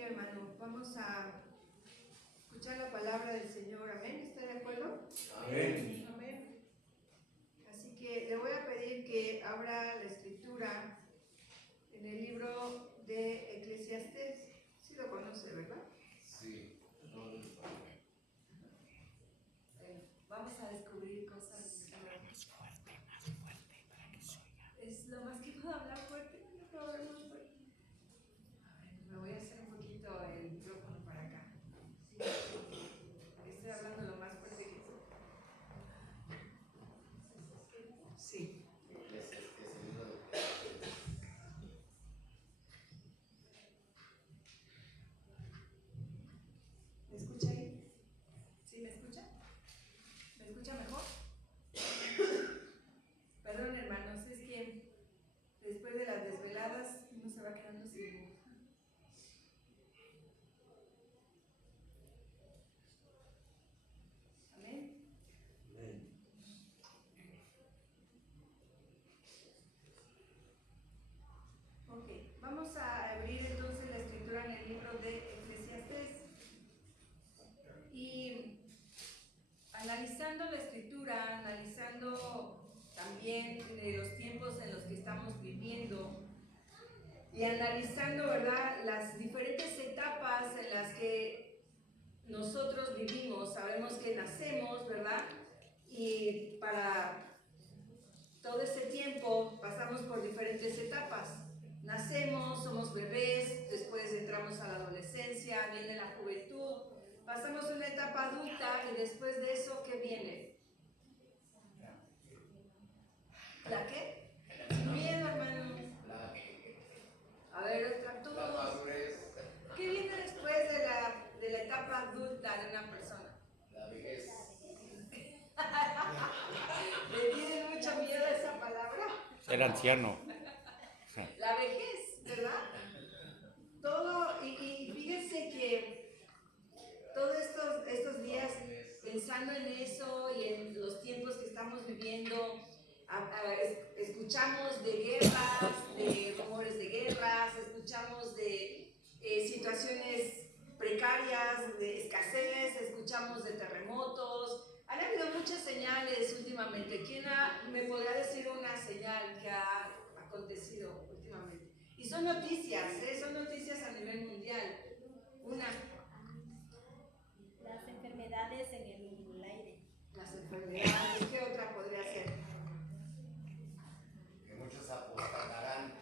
bendiga, hermano. Vamos a escuchar la palabra del Señor. Amén. ¿Está de acuerdo? Amén. Amén. Así que le voy a pedir que abra la escritura en el libro de Eclesiastés. Sí lo conoce, ¿verdad? Sí. Vamos a descubrir cosas. Más fuerte, para que se oiga. Es lo más que puedo hablar fuerte. No puedo hablar más fuerte. A ver, me voy a hacer un poquito el micrófono para acá. Estoy hablando lo más fuerte que puedo. Sí. ¿Me escucha ahí? ¿Sí me escucha? ¿Me escucha mejor? Perdón, hermanos, es que después de las desveladas uno se va quedando sin voz. Amén. Amén. Ok, vamos a abrir entonces la escritura en el libro de Eclesiastés. Y analizando la escritura, analizando también los tiempos en los que estamos viviendo y analizando, ¿verdad?, las diferentes etapas en las que nosotros vivimos. Sabemos que nacemos, ¿verdad? Y para todo ese tiempo pasamos por diferentes etapas. Nacemos, somos bebés, después entramos a la adolescencia, viene la juventud, pasamos una etapa adulta y después de eso, ¿qué viene? ¿La qué? Sin miedo, hermano. A ver, todos. ¿Qué viene después de la etapa adulta de una persona? La vejez. ¿Le tienen mucho miedo a esa palabra? Ser anciano. La vejez, ¿verdad? Todo, y fíjense que todos estos días pensando en eso y en los tiempos que estamos viviendo, escuchamos de guerras, de rumores de guerras, escuchamos de situaciones precarias, de escasez, escuchamos de terremotos. Han habido muchas señales últimamente. ¿Quién me podrá decir una señal que ha acontecido últimamente? Y son noticias, son noticias a nivel mundial. Una. Las enfermedades en el aire. Las enfermedades, ¿qué otra podría ser? Que muchos apostatarán.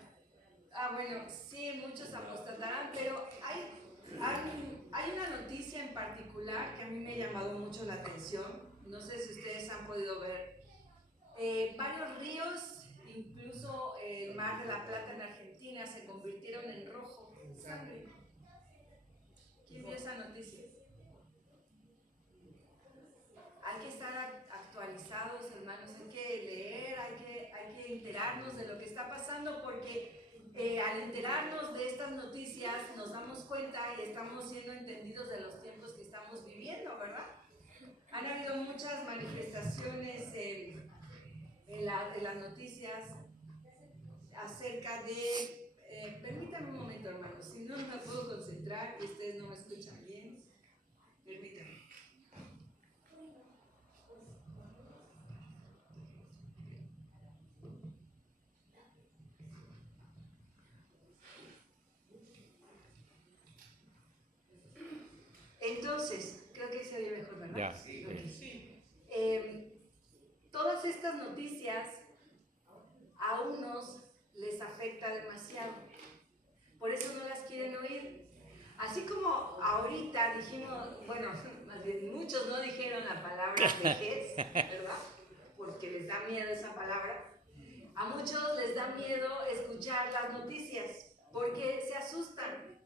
Bueno, sí, muchos apostatarán, pero hay una noticia en particular que a mí me ha llamado mucho la atención. No sé si ustedes han podido ver. Varios ríos, incluso el Mar de la Plata en Argentina, se convirtieron en rojo, en sangre. ¿Quién vio esa noticia? Hay que estar actualizados, hermanos, hay que leer, hay que enterarnos de lo que está pasando, porque al enterarnos de estas noticias nos damos cuenta y estamos siendo entendidos de los tiempos que estamos viviendo, ¿verdad? Han habido muchas manifestaciones en las noticias acerca de... permítanme un momento, hermanos, si no me puedo concentrar y ustedes no me escuchan bien, permítanme. Entonces, creo que se oye mejor, ¿verdad? Ya. Sí. Sí. Todas estas noticias a unos les afecta demasiado. Por eso no las quieren oír. Así como ahorita dijimos, bueno, más bien muchos no dijeron la palabra vejez, ¿verdad? Porque les da miedo esa palabra. A muchos les da miedo escuchar las noticias porque se asustan.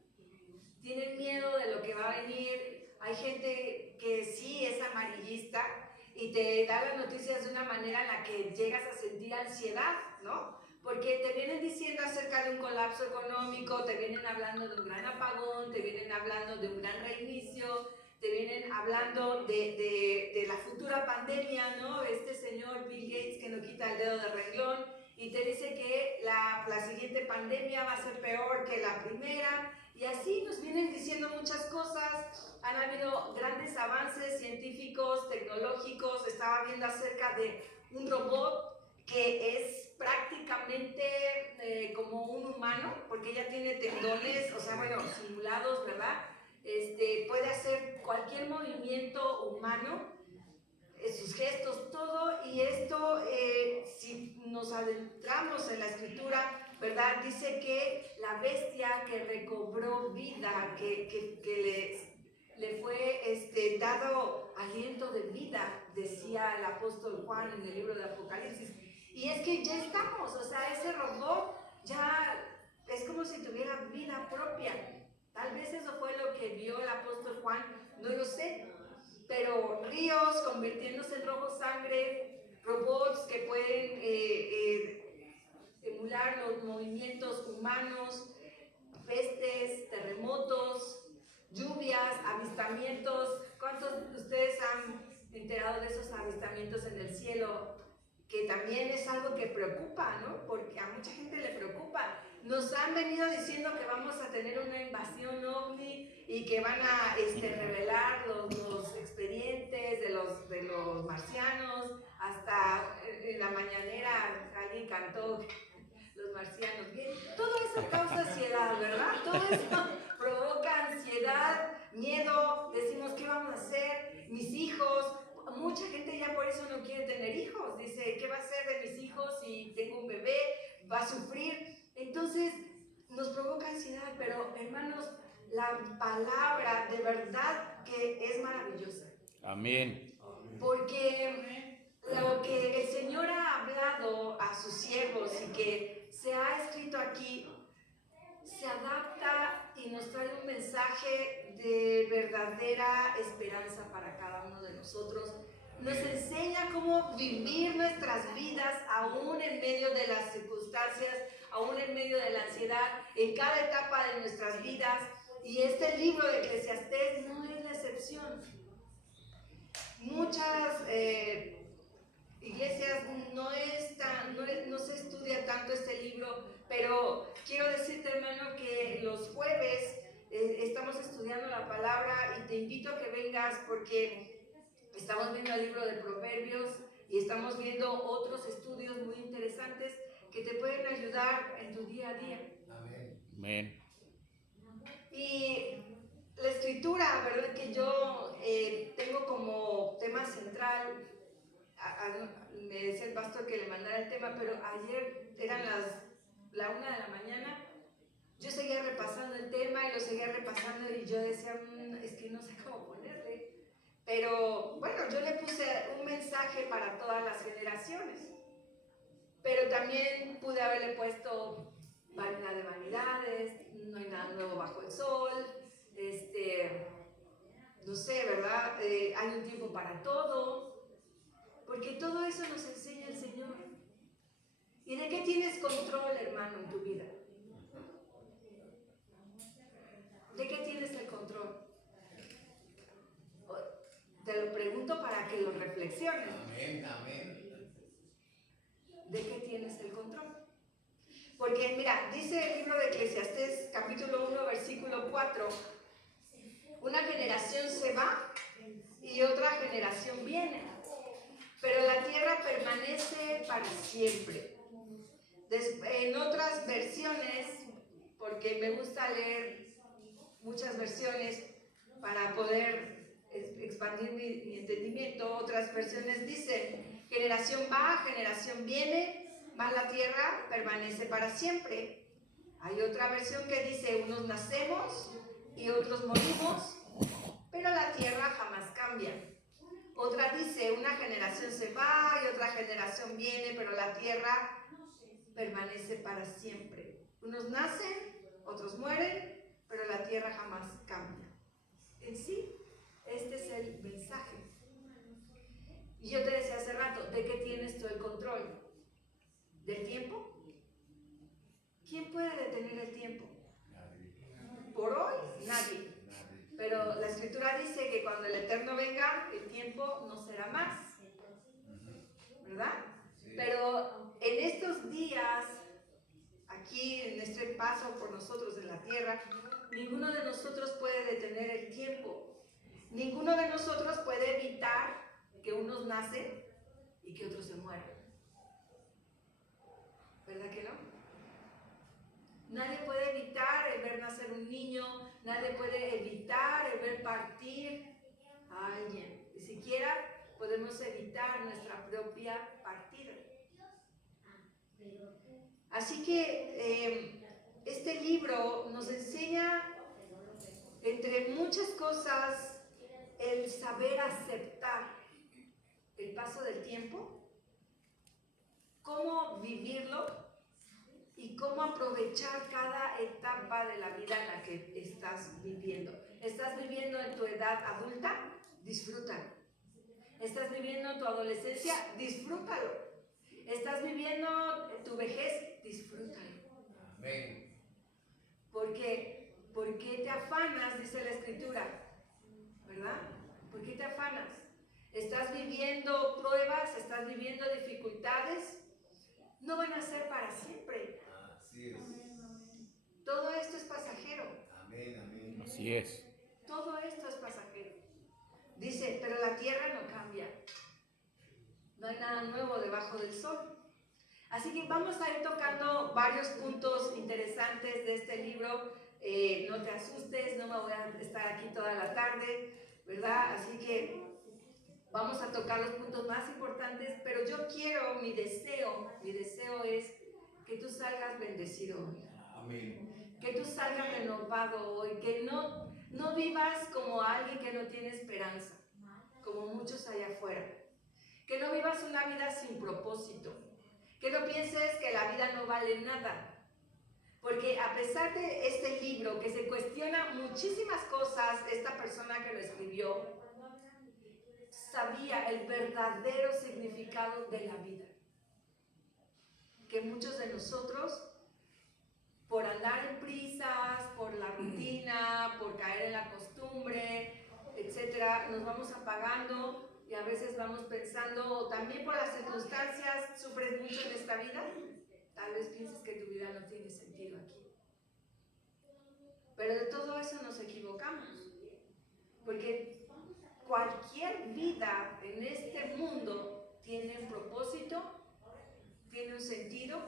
Tienen miedo de lo que va a venir. Hay gente que sí es amarillista y te da las noticias de una manera en la que llegas a sentir ansiedad, ¿no? Porque te vienen diciendo acerca de un colapso económico, te vienen hablando de un gran apagón, te vienen hablando de un gran reinicio, te vienen hablando de la futura pandemia, ¿no? Este señor Bill Gates que no quita el dedo de renglón y te dice que la siguiente pandemia va a ser peor que la primera Y así nos vienen diciendo muchas cosas. Han habido grandes avances científicos, tecnológicos. Estaba viendo acerca de un robot que es prácticamente como un humano, porque ya tiene tendones, o sea, bueno, simulados, ¿verdad? Puede hacer cualquier movimiento humano, sus gestos, todo, y esto, si nos adentramos en la escritura, ¿verdad? Dice que la bestia que recobró vida, que le fue dado aliento de vida, decía el apóstol Juan en el libro de Apocalipsis. Y es que ya estamos, o sea, ese robot ya es como si tuviera vida propia. Tal vez eso fue lo que vio el apóstol Juan, no lo sé. Pero ríos convirtiéndose en rojo sangre, robots que pueden emular los movimientos humanos, pestes, terremotos, lluvias, avistamientos. ¿Cuántos de ustedes han enterado de esos avistamientos en el cielo? Que también es algo que preocupa, ¿no? Porque a mucha gente le preocupa. Nos han venido diciendo que vamos a tener una invasión ovni y que van a revelar los expedientes de los marcianos. Hasta en la mañanera alguien cantó los marcianos. Bien, todo eso causa ansiedad, ¿verdad? Todo eso provoca ansiedad, miedo. Decimos, ¿qué vamos a hacer? Mis hijos. Mucha gente ya por eso no quiere tener hijos. Dice, ¿qué va a hacer de mis hijos si tengo un bebé? Va a sufrir. Entonces nos provoca ansiedad, pero hermanos, la palabra de verdad que es maravillosa. Amén. Porque lo que el Señor ha hablado a sus siervos y que se ha escrito aquí, se adapta y nos trae un mensaje de verdadera esperanza para cada uno de nosotros. Nos enseña cómo vivir nuestras vidas aún en medio de las circunstancias, aún en medio de la ansiedad, en cada etapa de nuestras vidas. Y este libro de Eclesiastés no es la excepción. Muchas iglesias no se estudia tanto este libro, pero quiero decirte, hermano, que los jueves estamos estudiando la palabra y te invito a que vengas porque estamos viendo el libro de Proverbios y estamos viendo otros estudios muy interesantes que te pueden ayudar en tu día a día. Amén. Amén. Y la escritura, ¿verdad? Que yo tengo como tema central, me decía el pastor que le mandara el tema, pero ayer eran la 1 de la mañana, yo seguía repasando el tema y lo seguía repasando y yo decía, es que no sé cómo ponerle. Pero bueno, yo le puse un mensaje para todas las generaciones, pero también pude haberle puesto vanidad de vanidades, no hay nada nuevo bajo el sol, no sé, ¿verdad? Hay un tiempo para todo, porque todo eso nos enseña el Señor. ¿Y de qué tienes control, hermano, en tu vida? ¿De qué tienes el control? Te lo pregunto para que lo reflexiones. Amén, amén. ¿De qué tienes el control? Porque mira, dice el libro de Eclesiastés, capítulo 1, versículo 4, una generación se va y otra generación viene, pero la tierra permanece para siempre. En otras versiones, porque me gusta leer muchas versiones para poder expandir mi entendimiento, otras versiones dicen, generación va, generación viene, mas la tierra permanece para siempre. Hay otra versión que dice, unos nacemos y otros morimos, pero la tierra jamás cambia. Otra dice, una generación se va y otra generación viene, pero la tierra permanece para siempre. Unos nacen, otros mueren, pero la tierra jamás cambia. En sí, este es el mensaje. Y yo te decía hace rato, ¿de qué tienes tú el control? ¿Del tiempo? ¿Quién puede detener el tiempo? Por hoy, nadie. Pero la Escritura dice que cuando el Eterno venga, el tiempo no será más. ¿Verdad? Pero en estos días, aquí en este paso por nosotros en la tierra, ninguno de nosotros puede detener el tiempo. Ninguno de nosotros puede evitar que unos nacen y que otros se mueran. ¿Verdad que no? Nadie puede evitar el ver nacer un niño, nadie puede evitar el ver partir a alguien. Ni siquiera podemos evitar nuestra propia partida. Así que este libro nos enseña, entre muchas cosas, el saber aceptar el paso del tiempo, cómo vivirlo y cómo aprovechar cada etapa de la vida en la que estás viviendo. ¿Estás viviendo en tu edad adulta? Disfrútalo. ¿Estás viviendo en tu adolescencia? Disfrútalo. ¿Estás viviendo tu vejez? Disfrútalo. Amén. ¿Por qué? ¿Por qué te afanas? Dice la Escritura, ¿verdad? ¿Por qué te afanas? ¿Estás viviendo pruebas? ¿Estás viviendo dificultades? No van a ser para siempre. Así es. Todo esto es pasajero. Amén, amén. Así es. Todo esto es pasajero. Dice, pero la tierra no cambia. No hay nada nuevo debajo del sol. Así que vamos a ir tocando varios puntos interesantes de este libro. No te asustes, no me voy a estar aquí toda la tarde, ¿verdad? Así que vamos a tocar los puntos más importantes, pero yo quiero, mi deseo es que tú salgas bendecido hoy. Amén. Que tú salgas renovado hoy, que no vivas como alguien que no tiene esperanza, como muchos allá afuera. Que no vivas una vida sin propósito. Que no pienses que la vida no vale nada. Porque a pesar de este libro que se cuestiona muchísimas cosas, esta persona que lo escribió sabía el verdadero significado de la vida. Que muchos de nosotros, por andar en prisas, por la rutina, por caer en la costumbre, etcétera, nos vamos apagando y a veces vamos pensando, o también por las circunstancias, sufres mucho en esta vida, tal vez pienses que tu vida no tiene sentido aquí. Pero de todo eso nos equivocamos, porque cualquier vida en este mundo tiene un propósito, tiene un sentido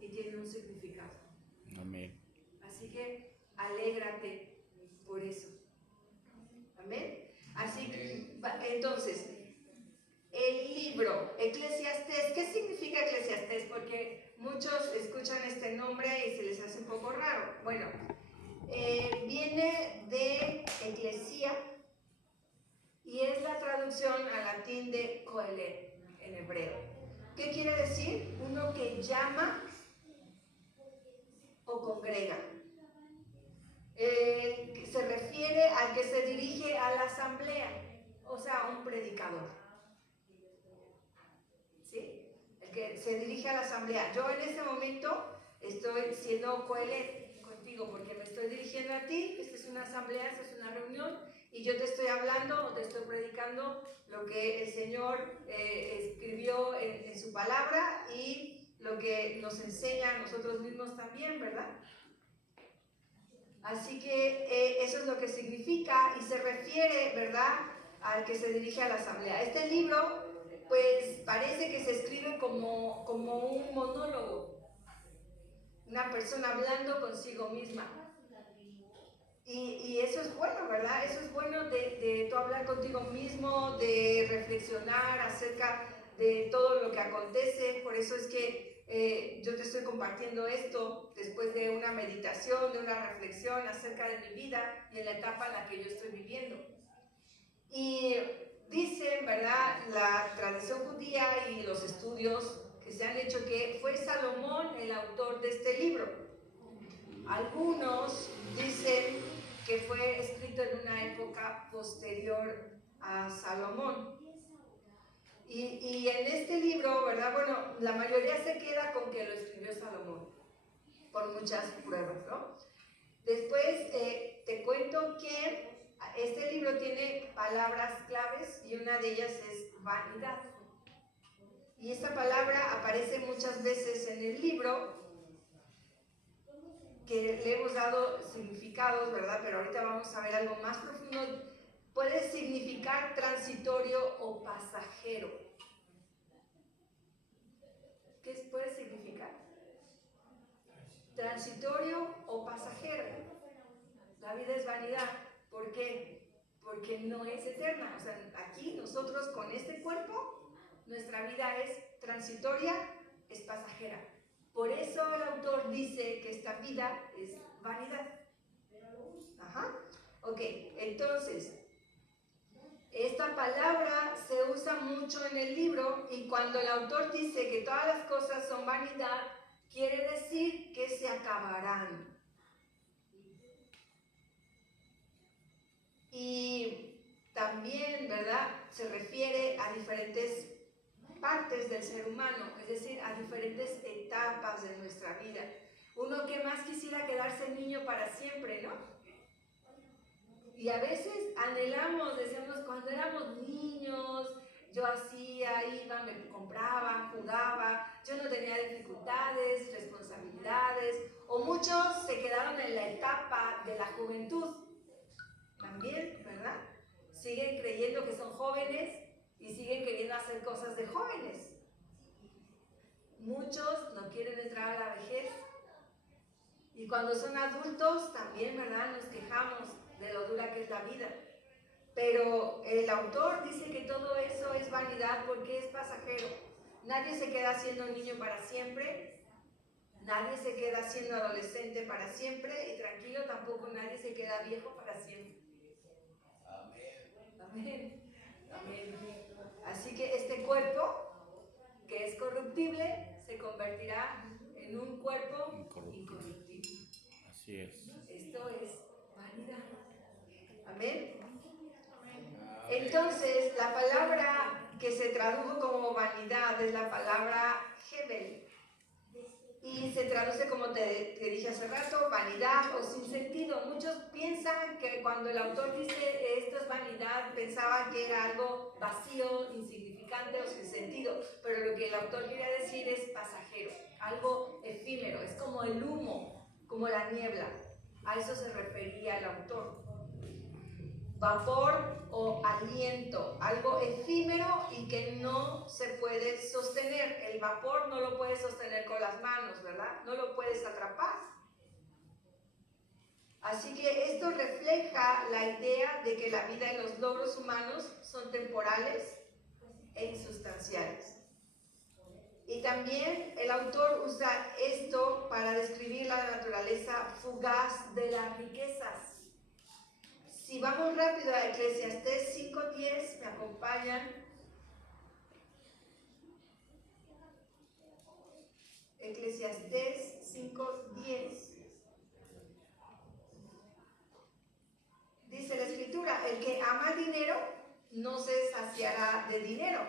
y tiene un significado. Amén. Así que alégrate por eso. Amén. Así que, entonces, el libro Eclesiastés, ¿qué significa Eclesiastés? Porque muchos escuchan este nombre y se les hace un poco raro. Bueno, viene de eclesia y es la traducción al latín de coelet en hebreo. ¿Qué quiere decir? Uno que llama o congrega. Se refiere al que se dirige a la asamblea, o sea, un predicador. ¿Sí? El que se dirige a la asamblea. Yo en este momento estoy siendo coelet contigo porque me estoy dirigiendo a ti. Esta es una asamblea, esta es una reunión y yo te estoy hablando o te estoy predicando lo que el Señor escribió en su palabra y lo que nos enseña a nosotros mismos también, ¿verdad? Así que eso es lo que significa y se refiere, ¿verdad?, al que se dirige a la asamblea. Este libro, pues, parece que se escribe como un monólogo. Una persona hablando consigo misma. Y eso es bueno, ¿verdad? Eso es bueno de tú hablar contigo mismo, de reflexionar acerca de todo lo que acontece. Por eso es que yo te estoy compartiendo esto después de una meditación, de una reflexión acerca de mi vida y en la etapa en la que yo estoy viviendo. Y dicen, ¿verdad?, la tradición judía y los estudios que se han hecho que fue Salomón el autor de este libro. Algunos dicen que fue escrito en una época posterior a Salomón. Y en este libro, ¿verdad? Bueno, la mayoría se queda con que lo escribió Salomón, por muchas pruebas, ¿no? Después te cuento que este libro tiene palabras claves y una de ellas es vanidad. Y esta palabra aparece muchas veces en el libro, que leemos hemos dado significados, ¿verdad? Pero ahorita vamos a ver algo más profundo. Puede significar transitorio o pasajero. ¿Qué puede significar? Transitorio o pasajero. La vida es vanidad. ¿Por qué? Porque no es eterna. O sea, aquí nosotros con este cuerpo, nuestra vida es transitoria, es pasajera. Por eso el autor dice que esta vida es vanidad. Ajá. Ok, entonces, esta palabra se usa mucho en el libro y cuando el autor dice que todas las cosas son vanidad, quiere decir que se acabarán. Y también, ¿verdad?, se refiere a diferentes partes del ser humano, es decir, a diferentes etapas de nuestra vida. Uno que más quisiera quedarse niño para siempre, ¿no? Y a veces anhelamos, decíamos, cuando éramos niños, yo hacía, iba, me compraba, jugaba, yo no tenía dificultades, responsabilidades, o muchos se quedaron en la etapa de la juventud, también, ¿verdad? Siguen creyendo que son jóvenes y siguen queriendo hacer cosas de jóvenes. Muchos no quieren entrar a la vejez. Y cuando son adultos también, ¿verdad?, nos quejamos de lo dura que es la vida. Pero el autor dice que todo eso es vanidad porque es pasajero. Nadie se queda siendo niño para siempre. Nadie se queda siendo adolescente para siempre. Y tranquilo, tampoco nadie se queda viejo para siempre. Amén. Amén. Así que este cuerpo, que es corruptible, se convertirá en un cuerpo incorruptible. Así es. Esto es vanidad. Amén. Entonces, la palabra que se tradujo como vanidad es la palabra Hebel. Y se traduce, como te dije hace rato, vanidad o sin sentido. Muchos piensan que cuando el autor dice esto es vanidad, pensaban que era algo vacío, insignificante o sin sentido. Pero lo que el autor quería decir es pasajero, algo efímero, es como el humo, como la niebla. A eso se refería el autor. Vapor o aliento, algo efímero y que no se puede sostener. El vapor no lo puedes sostener con las manos, ¿verdad? No lo puedes atrapar. Así que esto refleja la idea de que la vida y los logros humanos son temporales e insustanciales. Y también el autor usa esto para describir la naturaleza fugaz de las riquezas. Si vamos rápido a Eclesiastés 5:10, me acompañan. Eclesiastés 5:10. Dice la escritura, el que ama el dinero no se saciará de dinero,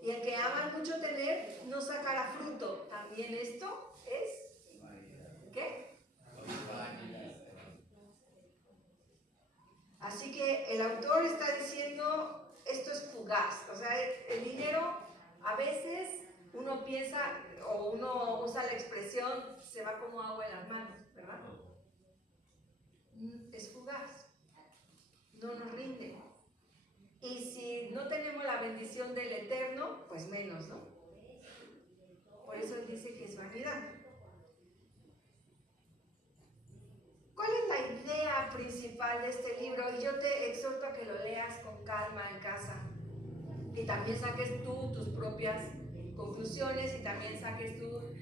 y el que ama mucho tener no sacará fruto. También esto es, ¿qué? Así que el autor está diciendo, esto es fugaz, o sea, el dinero a veces uno piensa o uno usa la expresión, se va como agua en las manos, ¿verdad? Es fugaz, no nos rinde. Y si no tenemos la bendición del Eterno, pues menos, ¿no? Por eso él dice que es vanidad. ¿Cuál es la idea principal de este libro? Y yo te exhorto a que lo leas con calma en casa. Y también saques tú tus propias conclusiones y también saques tú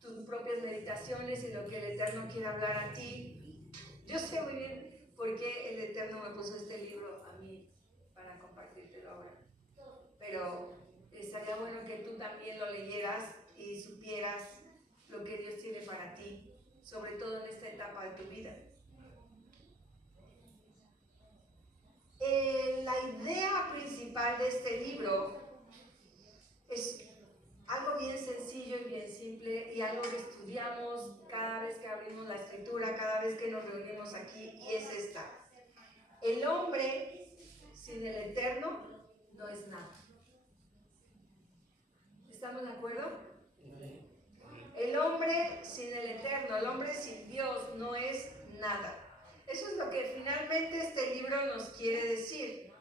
tus propias meditaciones y lo que el Eterno quiere hablar a ti. Yo sé muy bien por qué el Eterno me puso este libro a mí para compartírtelo ahora. Pero estaría bueno que tú también lo leyeras y supieras lo que Dios tiene para ti, sobre todo en esta etapa de tu vida. La idea principal de este libro es algo bien sencillo y bien simple y algo que estudiamos cada vez que abrimos la escritura, cada vez que nos reunimos aquí, y es esta. El hombre sin el Eterno no es nada. ¿Estamos de acuerdo? El hombre hombre sin el Eterno, el hombre sin Dios no es nada. Eso es lo que finalmente este libro nos quiere decir.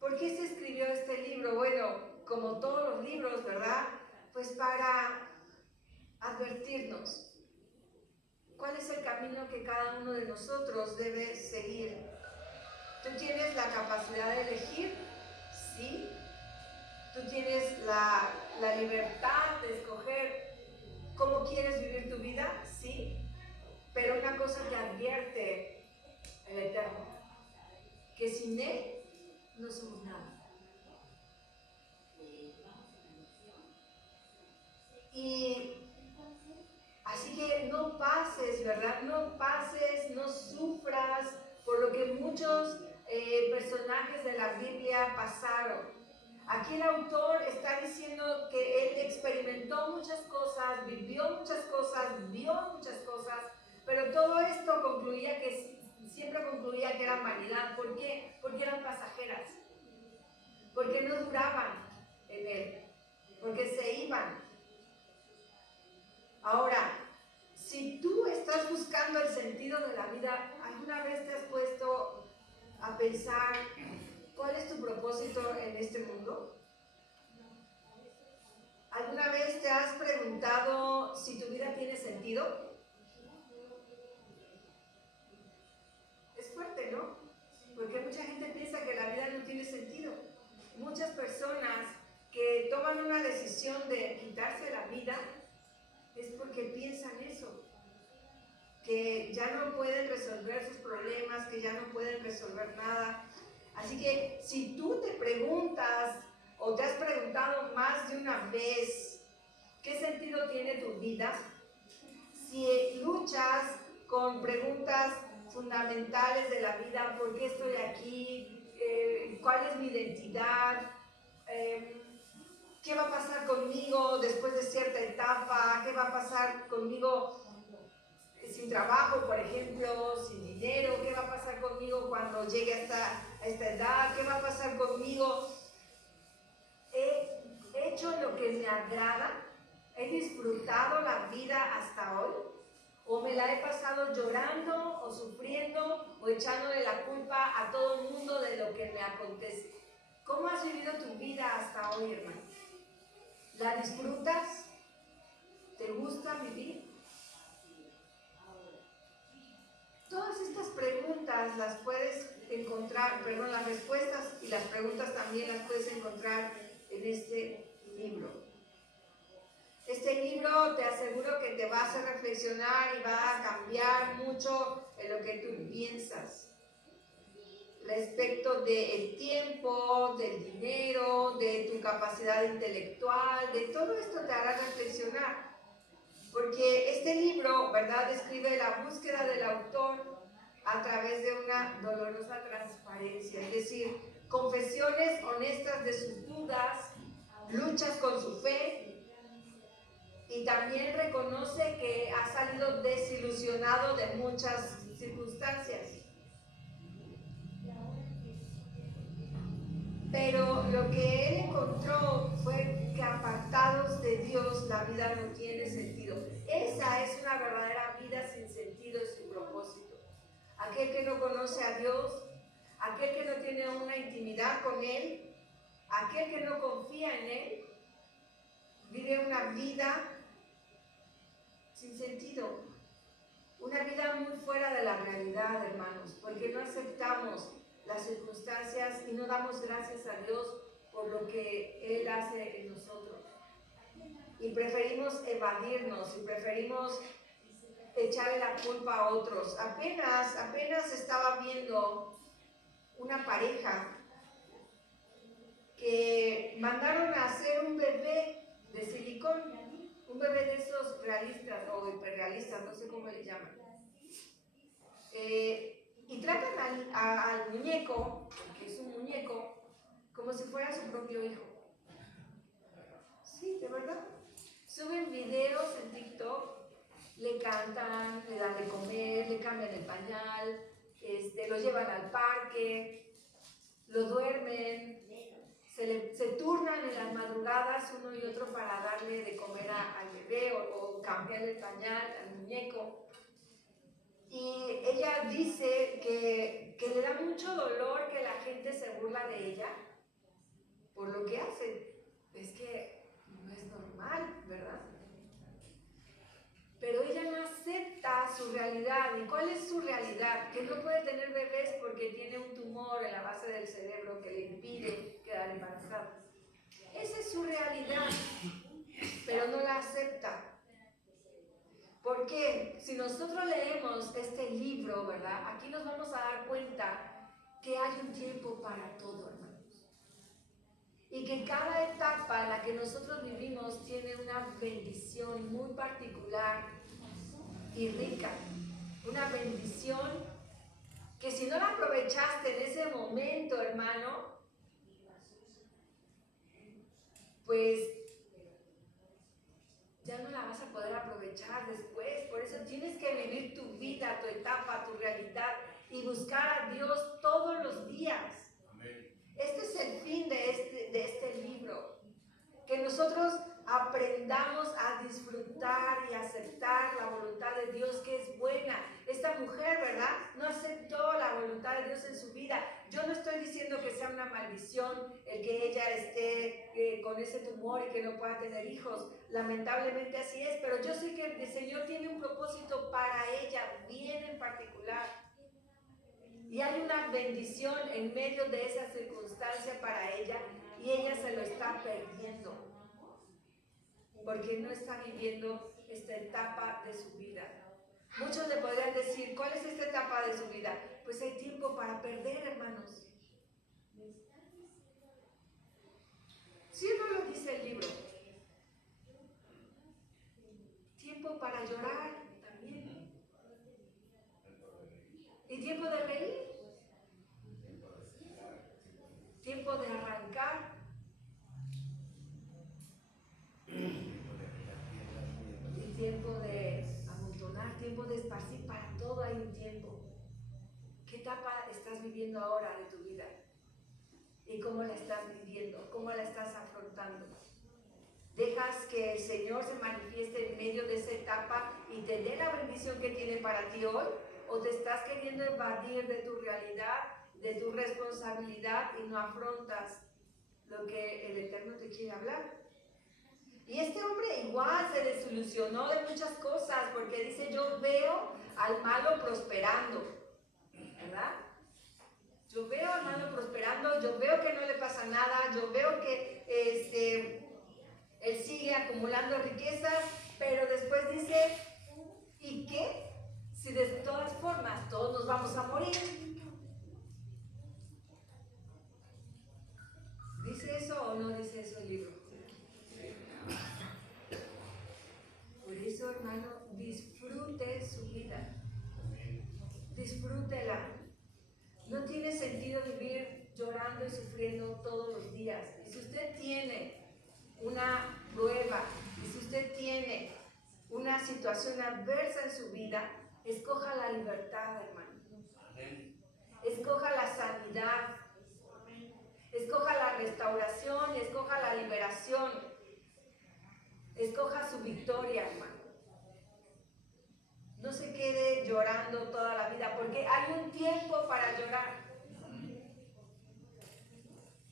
¿Por qué se escribió este libro? Bueno, como todos los libros, ¿verdad? Pues para advertirnos cuál es el camino que cada uno de nosotros debe seguir. ¿Tú tienes la capacidad de elegir? Sí. ¿Tú tienes la libertad de escoger cómo quieres vivir tu vida? Sí. Pero una cosa que advierte el Eterno, que sin Él no somos nada. Y así que no pases, ¿verdad? No pases, no sufras por lo que muchos personajes de la Biblia pasaron. Aquí el autor está diciendo que él experimentó muchas cosas, vivió muchas cosas, vio muchas cosas, pero todo esto concluía que siempre concluía que eran vanidad. ¿Por qué? Porque eran pasajeras, porque no duraban en él, porque se iban. Ahora, si tú estás buscando el sentido de la vida, ¿alguna vez te has puesto a pensar cuál es tu propósito en este mundo? ¿Alguna vez te has preguntado si tu vida tiene sentido? Es fuerte, ¿no? Porque mucha gente piensa que la vida no tiene sentido. Muchas personas que toman una decisión de quitarse la vida es porque piensan eso, que ya no pueden resolver sus problemas, que ya no pueden resolver nada. Así que si tú te preguntas o te has preguntado más de una vez qué sentido tiene tu vida, si luchas con preguntas fundamentales de la vida, ¿por qué estoy aquí? ¿Cuál es mi identidad? ¿Qué va a pasar conmigo después de cierta etapa? ¿Qué va a pasar conmigo sin trabajo, por ejemplo, sin dinero? ¿Qué va a pasar conmigo cuando llegue a esta edad? ¿Qué va a pasar conmigo? ¿He hecho lo que me agrada? ¿He disfrutado la vida hasta hoy? ¿O me la he pasado llorando o sufriendo o echándole la culpa a todo el mundo de lo que me acontece? ¿Cómo has vivido tu vida hasta hoy, hermano? ¿La disfrutas? ¿Te gusta vivir? Todas estas preguntas las puedes encontrar, las respuestas y las preguntas también las puedes encontrar en este libro. Este libro te aseguro que te va a hacer reflexionar y va a cambiar mucho en lo que tú piensas respecto del tiempo, del dinero, de tu capacidad intelectual, de todo esto te hará reflexionar. Porque este libro, ¿verdad?, describe la búsqueda del autor a través de una dolorosa transparencia, es decir, confesiones honestas de sus dudas, luchas con su fe, y también reconoce que ha salido desilusionado de muchas circunstancias. Pero lo que él encontró fue que apartados de Dios la vida no tiene sentido. Esa es una verdadera vida sin sentido y sin propósito. Aquel que no conoce a Dios, aquel que no tiene una intimidad con Él, aquel que no confía en Él, vive una vida sin sentido. Una vida muy fuera de la realidad, hermanos, porque no aceptamos las circunstancias y no damos gracias a Dios por lo que Él hace en nosotros. Y preferimos evadirnos y preferimos echarle la culpa a otros. Apenas estaba viendo una pareja que mandaron a hacer un bebé de silicón, un bebé de esos realistas o hiperrealistas, no sé cómo le llaman. Y tratan al muñeco, que es un muñeco, como si fuera su propio hijo. Sí, de verdad. Suben videos en TikTok, le cantan, le dan de comer, le cambian el pañal, lo llevan al parque, lo duermen, se turnan en las madrugadas uno y otro para darle de comer al bebé o cambiarle el pañal al muñeco. Y ella dice que le da mucho dolor que la gente se burla de ella por lo que hace. Es que no es normal, ¿verdad? Pero ella no acepta su realidad. ¿Y cuál es su realidad? Que no puede tener bebés porque tiene un tumor en la base del cerebro que le impide quedar embarazada. Esa es su realidad, pero no la acepta. Porque si nosotros leemos este libro, ¿verdad? Aquí nos vamos a dar cuenta que hay un tiempo para todo, hermanos. Y que cada etapa en la que nosotros vivimos tiene una bendición muy particular y rica. Una bendición que si no la aprovechaste en ese momento, hermano, pues ya no la vas a poder aprovechar después. Por eso tienes que vivir tu vida, tu etapa, tu realidad y buscar a Dios todos los días. Amén. Este es el fin de este libro. Que nosotros aprendamos a disfrutar y aceptar la voluntad de Dios, que es buena. Esta mujer, ¿verdad? No aceptó la voluntad de Dios en su vida. Yo no estoy diciendo que sea una maldición el que ella esté con ese tumor y que no pueda tener hijos. Lamentablemente así es, pero yo sé que el Señor tiene un propósito para ella, bien en particular. Y hay una bendición en medio de esa circunstancia para ella y ella se lo está perdiendo porque no está viviendo esta etapa de su vida. Muchos le podrían decir, ¿cuál es esta etapa de su vida? Pues hay tiempo para perder, hermanos. ¿Sí o no lo dice el libro? Tiempo para llorar también. ¿Y tiempo de reír? Tiempo de arrancar. Y tiempo de amontonar, tiempo de esparcir, para todo hay un tiempo. ¿Qué etapa estás viviendo ahora de tu vida? ¿Y cómo la estás viviendo? ¿Cómo la estás afrontando? ¿Dejas que el Señor se manifieste en medio de esa etapa y te dé la bendición que tiene para ti hoy? ¿O te estás queriendo evadir de tu realidad, de tu responsabilidad y no afrontas lo que el Eterno te quiere hablar? Y este hombre igual se desilusionó de muchas cosas porque dice, yo veo al malo prosperando, ¿verdad? Yo veo al malo prosperando, yo veo que no le pasa nada, yo veo que él sigue acumulando riquezas, pero después dice, ¿y qué? Si de todas formas todos nos vamos a morir. ¿Dice eso o no dice eso el libro? Por eso, hermano, disfrute su vida. Disfrútela. No tiene sentido vivir llorando y sufriendo todos los días. Y si usted tiene una prueba, y si usted tiene una situación adversa en su vida, escoja la libertad, hermano. Escoja la sanidad. Escoja la restauración y escoja la liberación. Escoja su victoria, hermano. No se quede llorando toda la vida, porque hay un tiempo para llorar.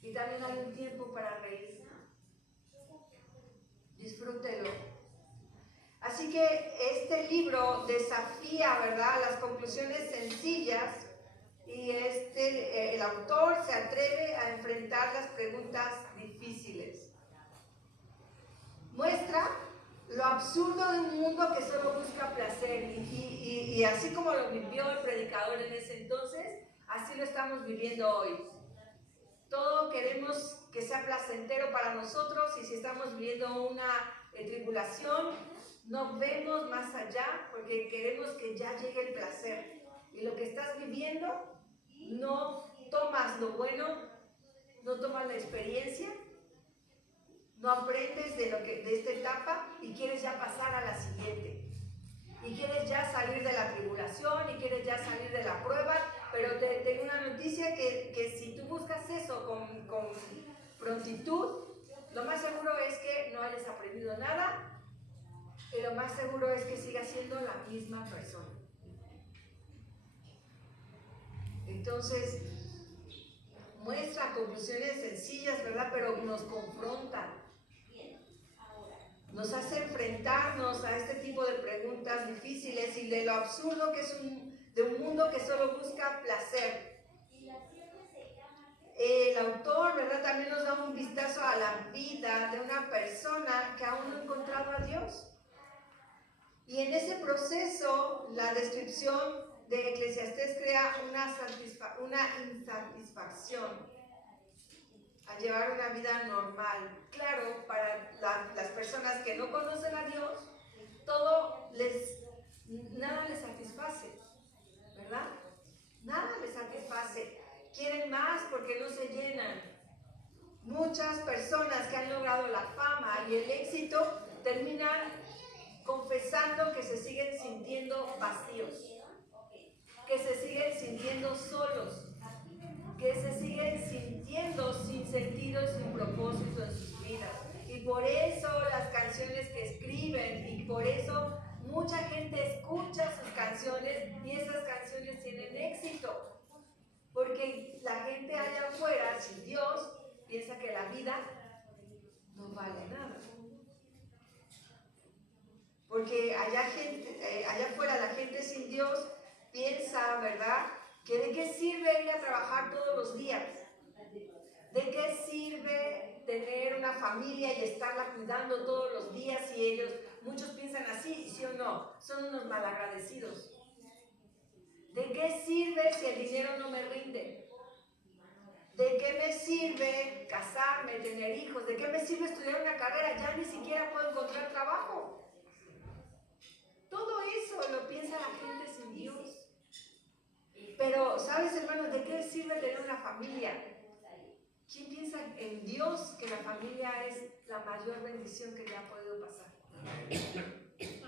Y también hay un tiempo para reír. Disfrútelo. Así que este libro desafía, ¿verdad?, las conclusiones sencillas y el autor se atreve a enfrentar las preguntas difíciles. Muestra lo absurdo de un mundo que solo busca placer y así como lo vivió el predicador en ese entonces, así lo estamos viviendo hoy. Todo queremos que sea placentero para nosotros y si estamos viviendo una tribulación, no vemos más allá porque queremos que ya llegue el placer. Y lo que estás viviendo, no tomas lo bueno, no tomas la experiencia, no aprendes de esta etapa y quieres ya pasar a la siguiente. Y quieres ya salir de la tribulación y quieres ya salir de la prueba, pero te tengo una noticia que si tú buscas eso con prontitud, lo más seguro es que no hayas aprendido nada y lo más seguro es que sigas siendo la misma persona. Entonces, muestra conclusiones sencillas, ¿verdad? Pero nos confronta. Nos hace enfrentarnos a este tipo de preguntas difíciles y de lo absurdo que es de un mundo que solo busca placer. El autor, ¿verdad? También nos da un vistazo a la vida de una persona que aún no ha encontrado a Dios. Y en ese proceso, la descripción de Eclesiastés crea una insatisfacción a llevar una vida normal. Claro, para las personas que no conocen a Dios, nada les satisface, ¿verdad? Nada les satisface. Quieren más porque no se llenan. Muchas personas que han logrado la fama y el éxito terminan confesando que se siguen sintiendo vacíos, que se siguen sintiendo solos, que se siguen sintiendo sin sentido y sin propósito en sus vidas. Y por eso las canciones que escriben, y por eso mucha gente escucha sus canciones y esas canciones tienen éxito. Porque la gente allá afuera, sin Dios, piensa que la vida no vale nada. Porque allá afuera la gente sin Dios piensa, ¿verdad?, que de qué sirve ir a trabajar todos los días. ¿De qué sirve tener una familia y estarla cuidando todos los días? Y muchos piensan así, ¿sí o no? Son unos malagradecidos. ¿De qué sirve si el dinero no me rinde? ¿De qué me sirve casarme, tener hijos? ¿De qué me sirve estudiar una carrera? Ya ni siquiera puedo encontrar trabajo. Todo eso lo piensa la gente sin Dios. Pero, ¿sabes, hermanos, de qué sirve tener una familia? ¿Quién piensa en Dios que la familia es la mayor bendición que le ha podido pasar?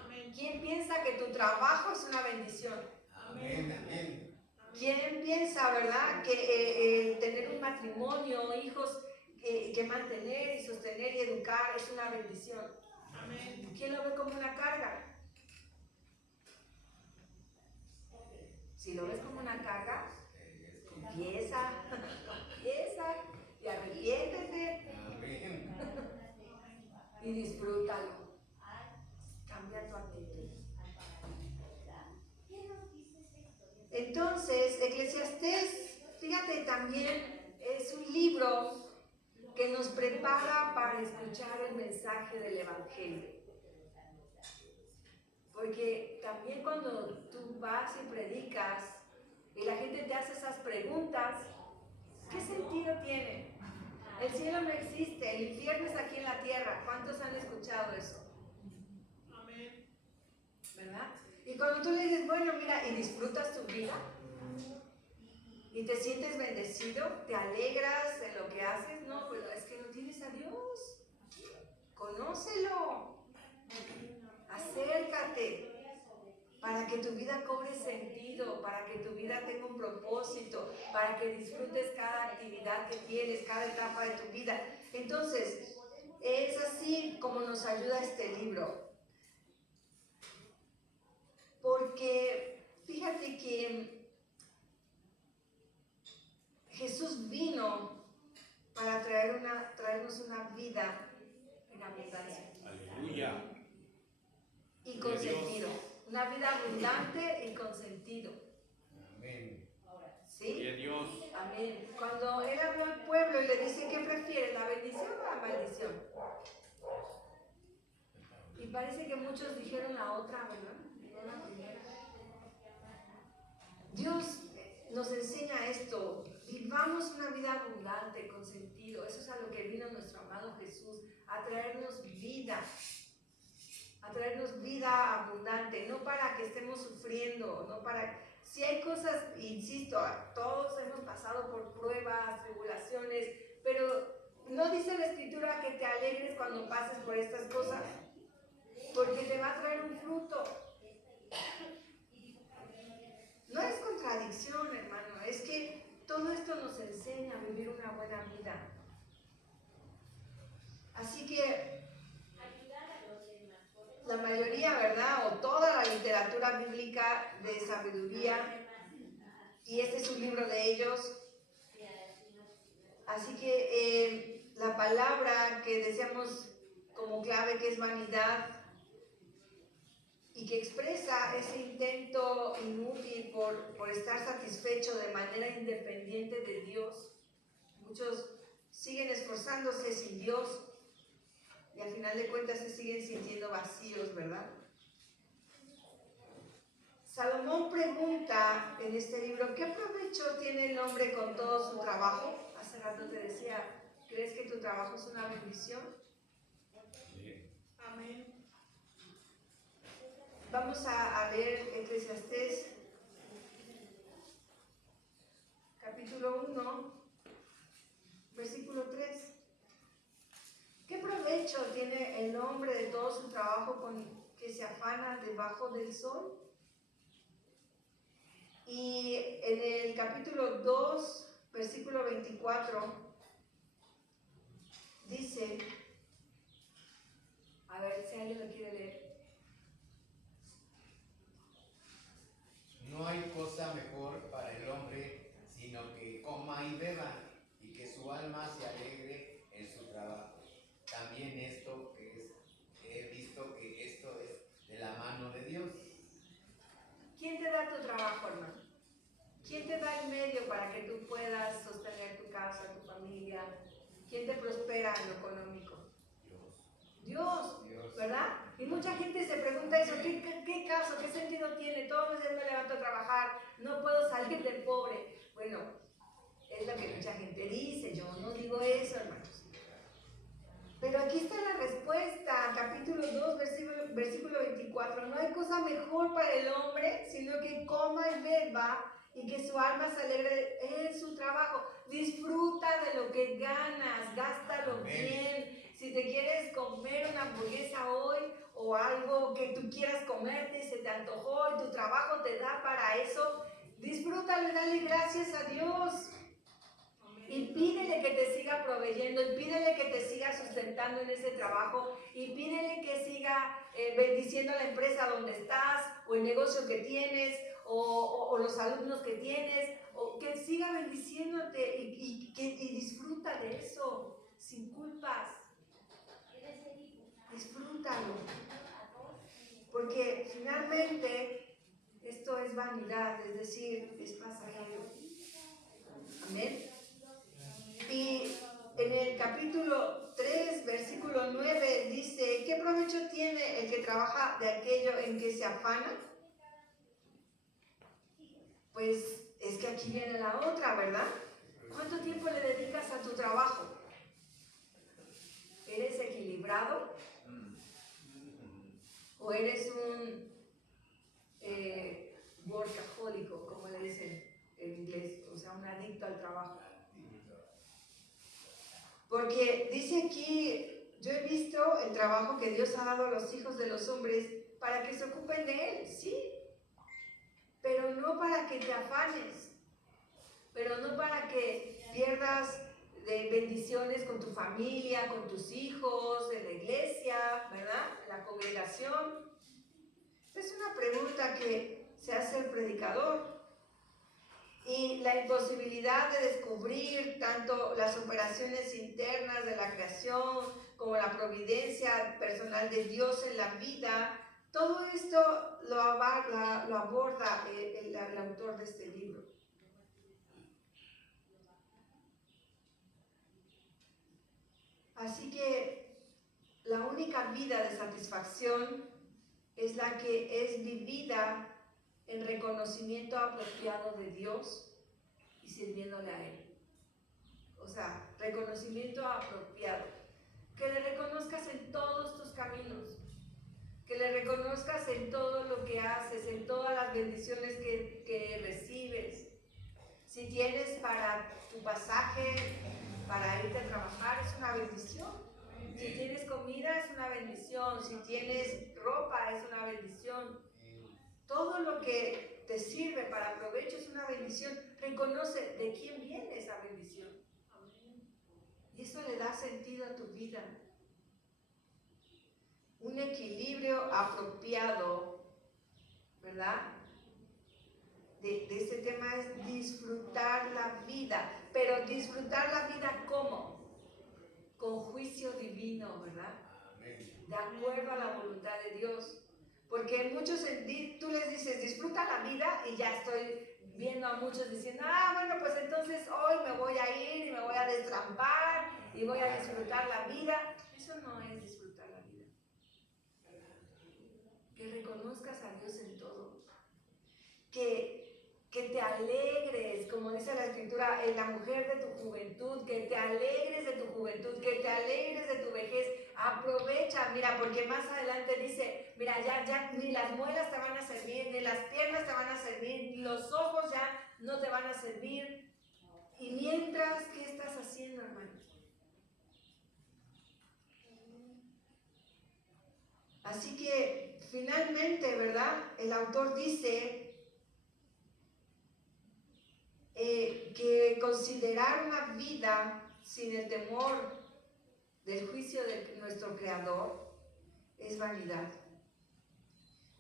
Amén. ¿Quién piensa que tu trabajo es una bendición? Amén, amén. ¿Quién piensa, verdad, que tener un matrimonio, hijos que mantener y sostener y educar es una bendición? Amén. ¿Quién lo ve como una carga? Si lo ves como una carga, empieza y arrepiéntete. Amén. Y disfrútalo. Cambia tu actitud. Entonces, Eclesiastés, fíjate, también es un libro que nos prepara para escuchar el mensaje del Evangelio. Porque también cuando tú vas y predicas y la gente te hace esas preguntas, ¿qué sentido tiene? El cielo no existe, el infierno es aquí en la tierra. ¿Cuántos han escuchado eso? Amén. ¿Verdad? Y cuando tú le dices, bueno, mira, y disfrutas tu vida, y te sientes bendecido, te alegras en lo que haces, no, pero es que no tienes a Dios. Conócelo. Acércate. Para que tu vida cobre sentido, para que tu vida tenga un propósito, para que disfrutes cada actividad que tienes, cada etapa de tu vida. Entonces, es así como nos ayuda este libro. Porque fíjate que Jesús vino para traernos una vida en abundancia. Aleluya. Y con sentido. Una vida abundante y con sentido. Amén. ¿Sí? Y Dios. Amén. Cuando él habló al pueblo y le dice, ¿qué prefieres, la bendición o la maldición? Y parece que muchos dijeron la otra, ¿verdad? No la primera. Dios nos enseña esto. Vivamos una vida abundante, con sentido. Eso es a lo que vino nuestro amado Jesús, a traernos vida. A traernos vida abundante, no para que estemos sufriendo, no para... Si hay cosas, insisto, todos hemos pasado por pruebas, tribulaciones, pero no dice la Escritura que te alegres cuando pases por estas cosas, porque te va a traer un fruto. No es contradicción, hermano, es que todo esto nos enseña a vivir una buena vida. Así que la mayoría, ¿verdad? O toda la literatura bíblica de sabiduría, y este es un libro de ellos. Así que la palabra que decíamos como clave, que es vanidad, y que expresa ese intento inútil por estar satisfecho de manera independiente de Dios. Muchos siguen esforzándose sin Dios y al final de cuentas se siguen sintiendo vacíos, ¿verdad? Salomón pregunta en este libro, ¿qué provecho tiene el hombre con todo su trabajo? Hace rato te decía, ¿crees que tu trabajo es una bendición? Sí. Amén. Vamos a leer Eclesiastés, capítulo 1, versículo 3. ¿Qué provecho tiene el hombre de todo su trabajo con que se afana debajo del sol? Y en el capítulo 2, versículo 24, dice, a ver si alguien lo quiere leer. No hay cosa mejor para el hombre sino que coma y beba y que su alma se alegre en su trabajo. También esto he visto que esto es de la mano de Dios. ¿Quién te da tu trabajo, hermano? ¿Quién te da el medio para que tú puedas sostener tu casa, tu familia? ¿Quién te prospera en lo económico? Dios, ¿verdad? Y mucha gente se pregunta eso, ¿qué caso, qué sentido tiene? Todos los días me levanto a trabajar, no puedo salir de pobre. Bueno, es lo que mucha gente dice, yo no digo eso, hermanos. Pero aquí está la respuesta, capítulo 2, versículo 24. No hay cosa mejor para el hombre, sino que coma y beba y que su alma se alegre en su trabajo. Disfruta de lo que ganas, gástalo bien. Si te quieres comer una hamburguesa hoy o algo que tú quieras comerte, se te antojó y tu trabajo te da para eso, disfrútalo y dale gracias a Dios. Y pídele que te siga proveyendo, y pídele que te siga sustentando en ese trabajo, y pídele que siga bendiciendo a la empresa donde estás, o el negocio que tienes, o los alumnos que tienes, o que siga bendiciéndote y disfruta de eso, sin culpas. Disfrútalo. Porque finalmente esto es vanidad, es decir, es pasajero. Amén. Y en el capítulo 3, versículo 9, dice, ¿qué provecho tiene el que trabaja de aquello en que se afana? Pues es que aquí viene la otra, ¿verdad? ¿Cuánto tiempo le dedicas a tu trabajo? ¿Eres equilibrado? ¿O eres un workahólico, como le dicen en inglés? O sea, un adicto al trabajo. Porque dice aquí, yo he visto el trabajo que Dios ha dado a los hijos de los hombres para que se ocupen de él, sí, pero no para que te afanes, pero no para que pierdas de bendiciones con tu familia, con tus hijos, en la iglesia, ¿verdad? En la congregación. Es una pregunta que se hace el predicador. Y la imposibilidad de descubrir tanto las operaciones internas de la creación como la providencia personal de Dios en la vida, todo esto lo aborda el autor de este libro. Así que la única vida de satisfacción es la que es vivida en reconocimiento apropiado de Dios y sirviéndole a Él. O sea, reconocimiento apropiado. Que le reconozcas en todos tus caminos. Que le reconozcas en todo lo que haces, en todas las bendiciones que recibes. Si tienes para tu pasaje, para irte a trabajar, es una bendición. Si tienes comida, es una bendición. Si tienes ropa, es una bendición. Todo lo que te sirve para provecho es una bendición. Reconoce de quién viene esa bendición. Y eso le da sentido a tu vida. un equilibrio apropiado, ¿verdad? De este tema es disfrutar la vida, pero disfrutar la vida ¿cómo? Con juicio divino, ¿verdad? Amén. De acuerdo a la voluntad de Dios. Porque muchos, tú les dices, disfruta la vida, y ya estoy viendo a muchos diciendo, bueno, pues entonces hoy me voy a ir y me voy a destrampar y voy a disfrutar la vida. Eso no es disfrutar la vida. Que reconozcas a Dios en todo. Que te alegres, como dice la Escritura, en la mujer de tu juventud, que te alegres de tu juventud, que te alegres de tu vejez. Aprovecha, mira, porque más adelante dice, mira, ya ni las muelas te van a servir, ni las piernas te van a servir, ni los ojos ya no te van a servir. Y mientras, ¿qué estás haciendo, hermanos? Así que, finalmente, ¿verdad? El autor dice que considerar una vida sin el temor del juicio de nuestro Creador es vanidad.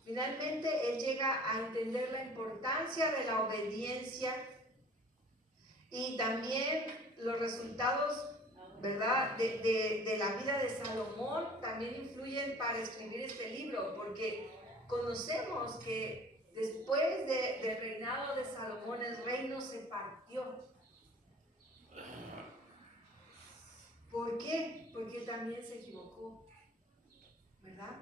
Finalmente, él llega a entender la importancia de la obediencia y también los resultados, ¿verdad?, de la vida de Salomón también influyen para escribir este libro, porque conocemos que después del reinado de Salomón, el reino se partió. ¿Por qué? Porque también se equivocó, ¿verdad?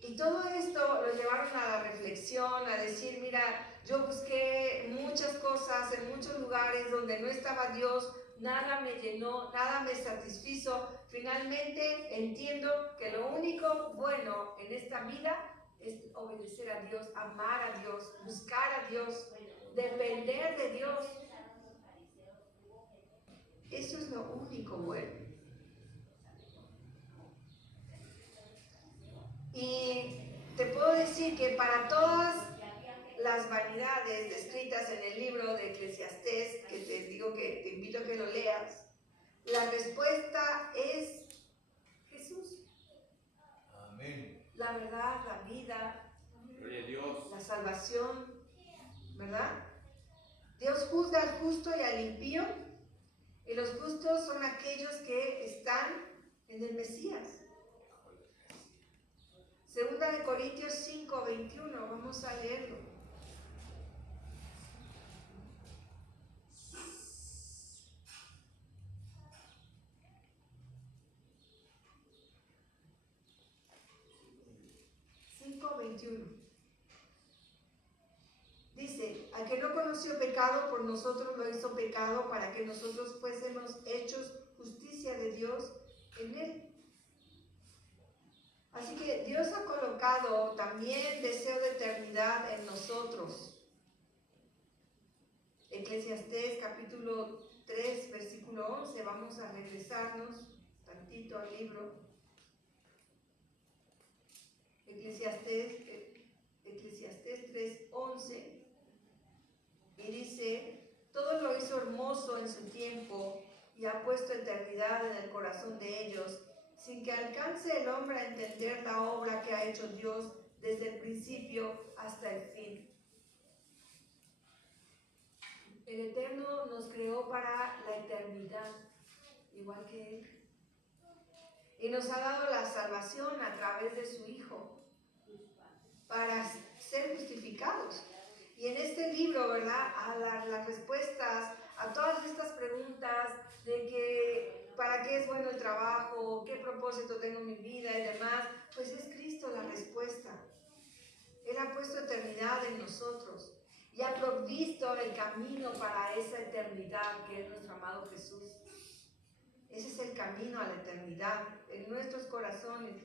Y todo esto lo llevaron a la reflexión, a decir, mira, yo busqué muchas cosas en muchos lugares donde no estaba Dios, nada me llenó, nada me satisfizo. Finalmente entiendo que lo único bueno en esta vida es obedecer a Dios, amar a Dios, buscar a Dios, depender de Dios. Eso es lo único bueno. Y te puedo decir que para todas las vanidades descritas en el libro de Eclesiastés, que te digo que te invito a que lo leas, la respuesta es Jesús. Amén. La verdad, la vida, Gloria a Dios. la salvación, ¿verdad? Dios juzga al justo y al impío, y los justos son aquellos que están en el Mesías. Segunda de Corintios 5:21, vamos a leerlo. Dice, al que no conoció pecado, por nosotros lo hizo pecado, para que nosotros fuésemos hechos justicia de Dios en él. Así que Dios ha colocado también deseo de eternidad en nosotros. Eclesiastés capítulo 3, versículo 11, vamos a regresarnos tantito al libro. Eclesiastés 3:11, y dice, todo lo hizo hermoso en su tiempo y ha puesto eternidad en el corazón de ellos, sin que alcance el hombre a entender la obra que ha hecho Dios desde el principio hasta el fin. El Eterno nos creó para la eternidad, igual que Él. Y nos ha dado la salvación a través de su Hijo, para ser justificados. Y en este libro, ¿verdad?, a las respuestas a todas estas preguntas de que para qué es bueno el trabajo, qué propósito tengo en mi vida y demás, pues es Cristo la respuesta. Él ha puesto eternidad en nosotros y ha provisto el camino para esa eternidad que es nuestro amado Jesús. Ese es el camino a la eternidad en nuestros corazones.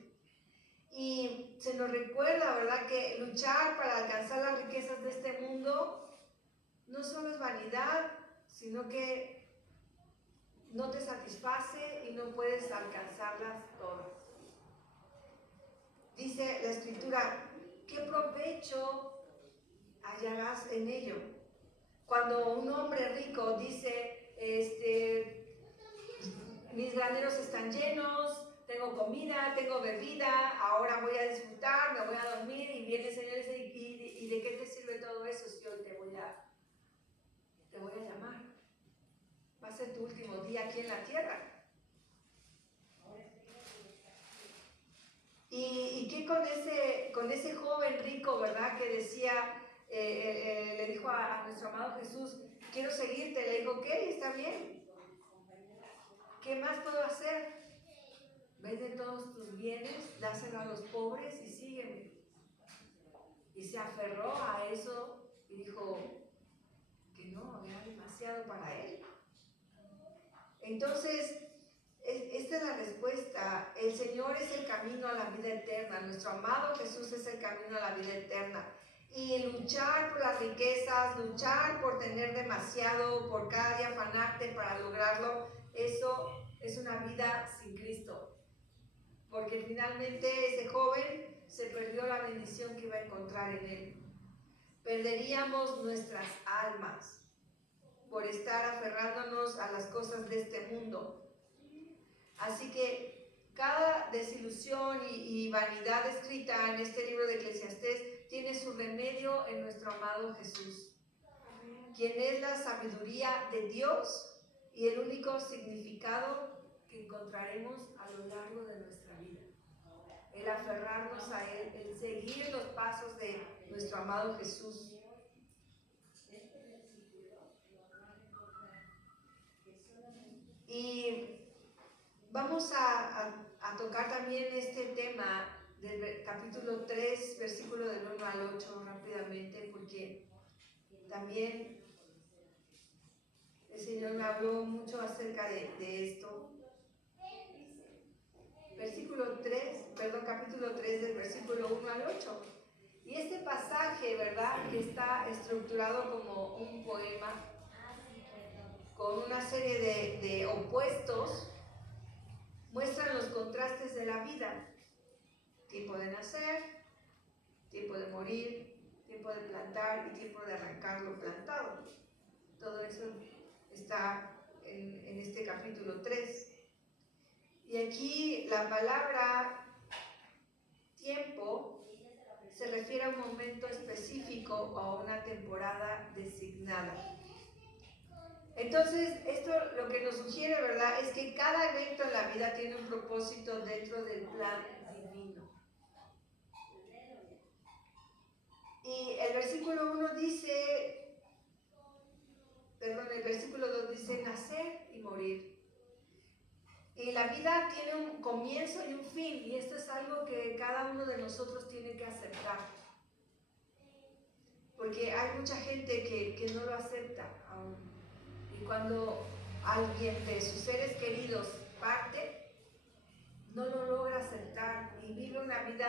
Y se nos recuerda, ¿verdad?, que luchar para alcanzar las riquezas de este mundo no solo es vanidad, sino que no te satisface y no puedes alcanzarlas todas. Dice la Escritura, ¿qué provecho hallarás en ello? Cuando un hombre rico dice, mis graneros están llenos, tengo comida, tengo bebida, ahora voy a disfrutar, me voy a dormir, y viene el Señor y dice, ¿y de qué te sirve todo eso si hoy te voy a llamar? Va a ser tu último día aquí en la tierra. Y qué con ese joven rico, ¿verdad? Que decía, le dijo a nuestro amado Jesús, quiero seguirte. Le dijo, ok, está bien. ¿Qué más puedo hacer? Vende todos tus bienes, dáselo a los pobres y sígueme. Y se aferró a eso y dijo que no, era demasiado para él. Entonces, esta es la respuesta. El Señor es el camino a la vida eterna. Nuestro amado Jesús es el camino a la vida eterna. Y luchar por las riquezas, luchar por tener demasiado, por cada día afanarte para lograrlo, eso es una vida sin Cristo. Porque finalmente ese joven se perdió la bendición que iba a encontrar en él. Perderíamos nuestras almas por estar aferrándonos a las cosas de este mundo. Así que cada desilusión y vanidad escrita en este libro de Eclesiastés tiene su remedio en nuestro amado Jesús, quien es la sabiduría de Dios y el único significado que encontraremos a lo largo de nuestra vida. El aferrarnos a Él, el seguir los pasos de nuestro amado Jesús. Y vamos a tocar también este tema del capítulo 3, versículo del 1 al 8 rápidamente, porque también el Señor me habló mucho acerca de esto. Capítulo 3 del versículo 1 al 8. Y este pasaje, ¿verdad?, que está estructurado como un poema con una serie de opuestos, muestran los contrastes de la vida. Tiempo de nacer, tiempo de morir, tiempo de plantar y tiempo de arrancar lo plantado. Todo eso está en este capítulo 3. Y aquí la palabra tiempo se refiere a un momento específico o a una temporada designada. Entonces, esto lo que nos sugiere, ¿verdad?, es que cada evento en la vida tiene un propósito dentro del plan divino. Y el versículo 1 dice, el versículo 2 dice nacer y morir. Y la vida tiene un comienzo y un fin, y esto es algo que cada uno de nosotros tiene que aceptar. Porque hay mucha gente que no lo acepta aún. Y cuando alguien de sus seres queridos parte, no lo logra aceptar y vive una vida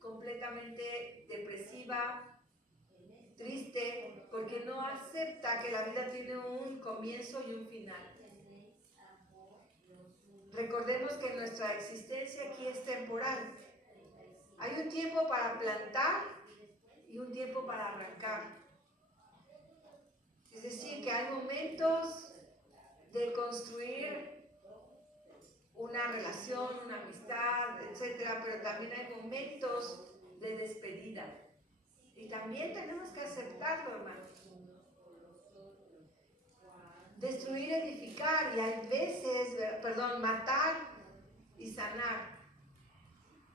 completamente depresiva, triste, porque no acepta que la vida tiene un comienzo y un final. Recordemos que nuestra existencia aquí es temporal. Hay un tiempo para plantar y un tiempo para arrancar. Es decir, que hay momentos de construir una relación, una amistad, etcétera, pero también hay momentos de despedida. Y también tenemos que aceptarlo, hermanos. Destruir, edificar, y hay veces, matar y sanar.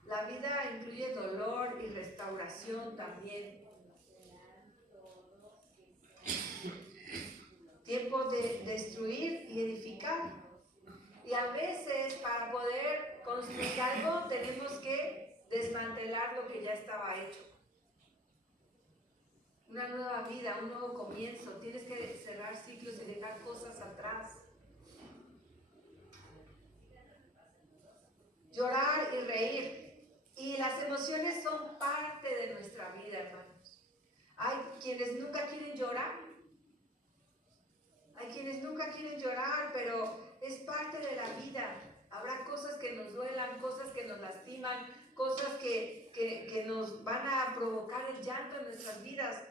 La vida incluye dolor y restauración también. Tiempo de destruir y edificar. Y a veces para poder construir algo tenemos que desmantelar lo que ya estaba hecho. Una nueva vida, un nuevo comienzo. Tienes que cerrar ciclos y dejar cosas atrás. Llorar y reír. Y las emociones son parte de nuestra vida, hermanos. Hay quienes nunca quieren llorar. Hay quienes nunca quieren llorar, pero es parte de la vida. Habrá cosas que nos duelan, cosas que nos lastiman, cosas que nos van a provocar el llanto en nuestras vidas.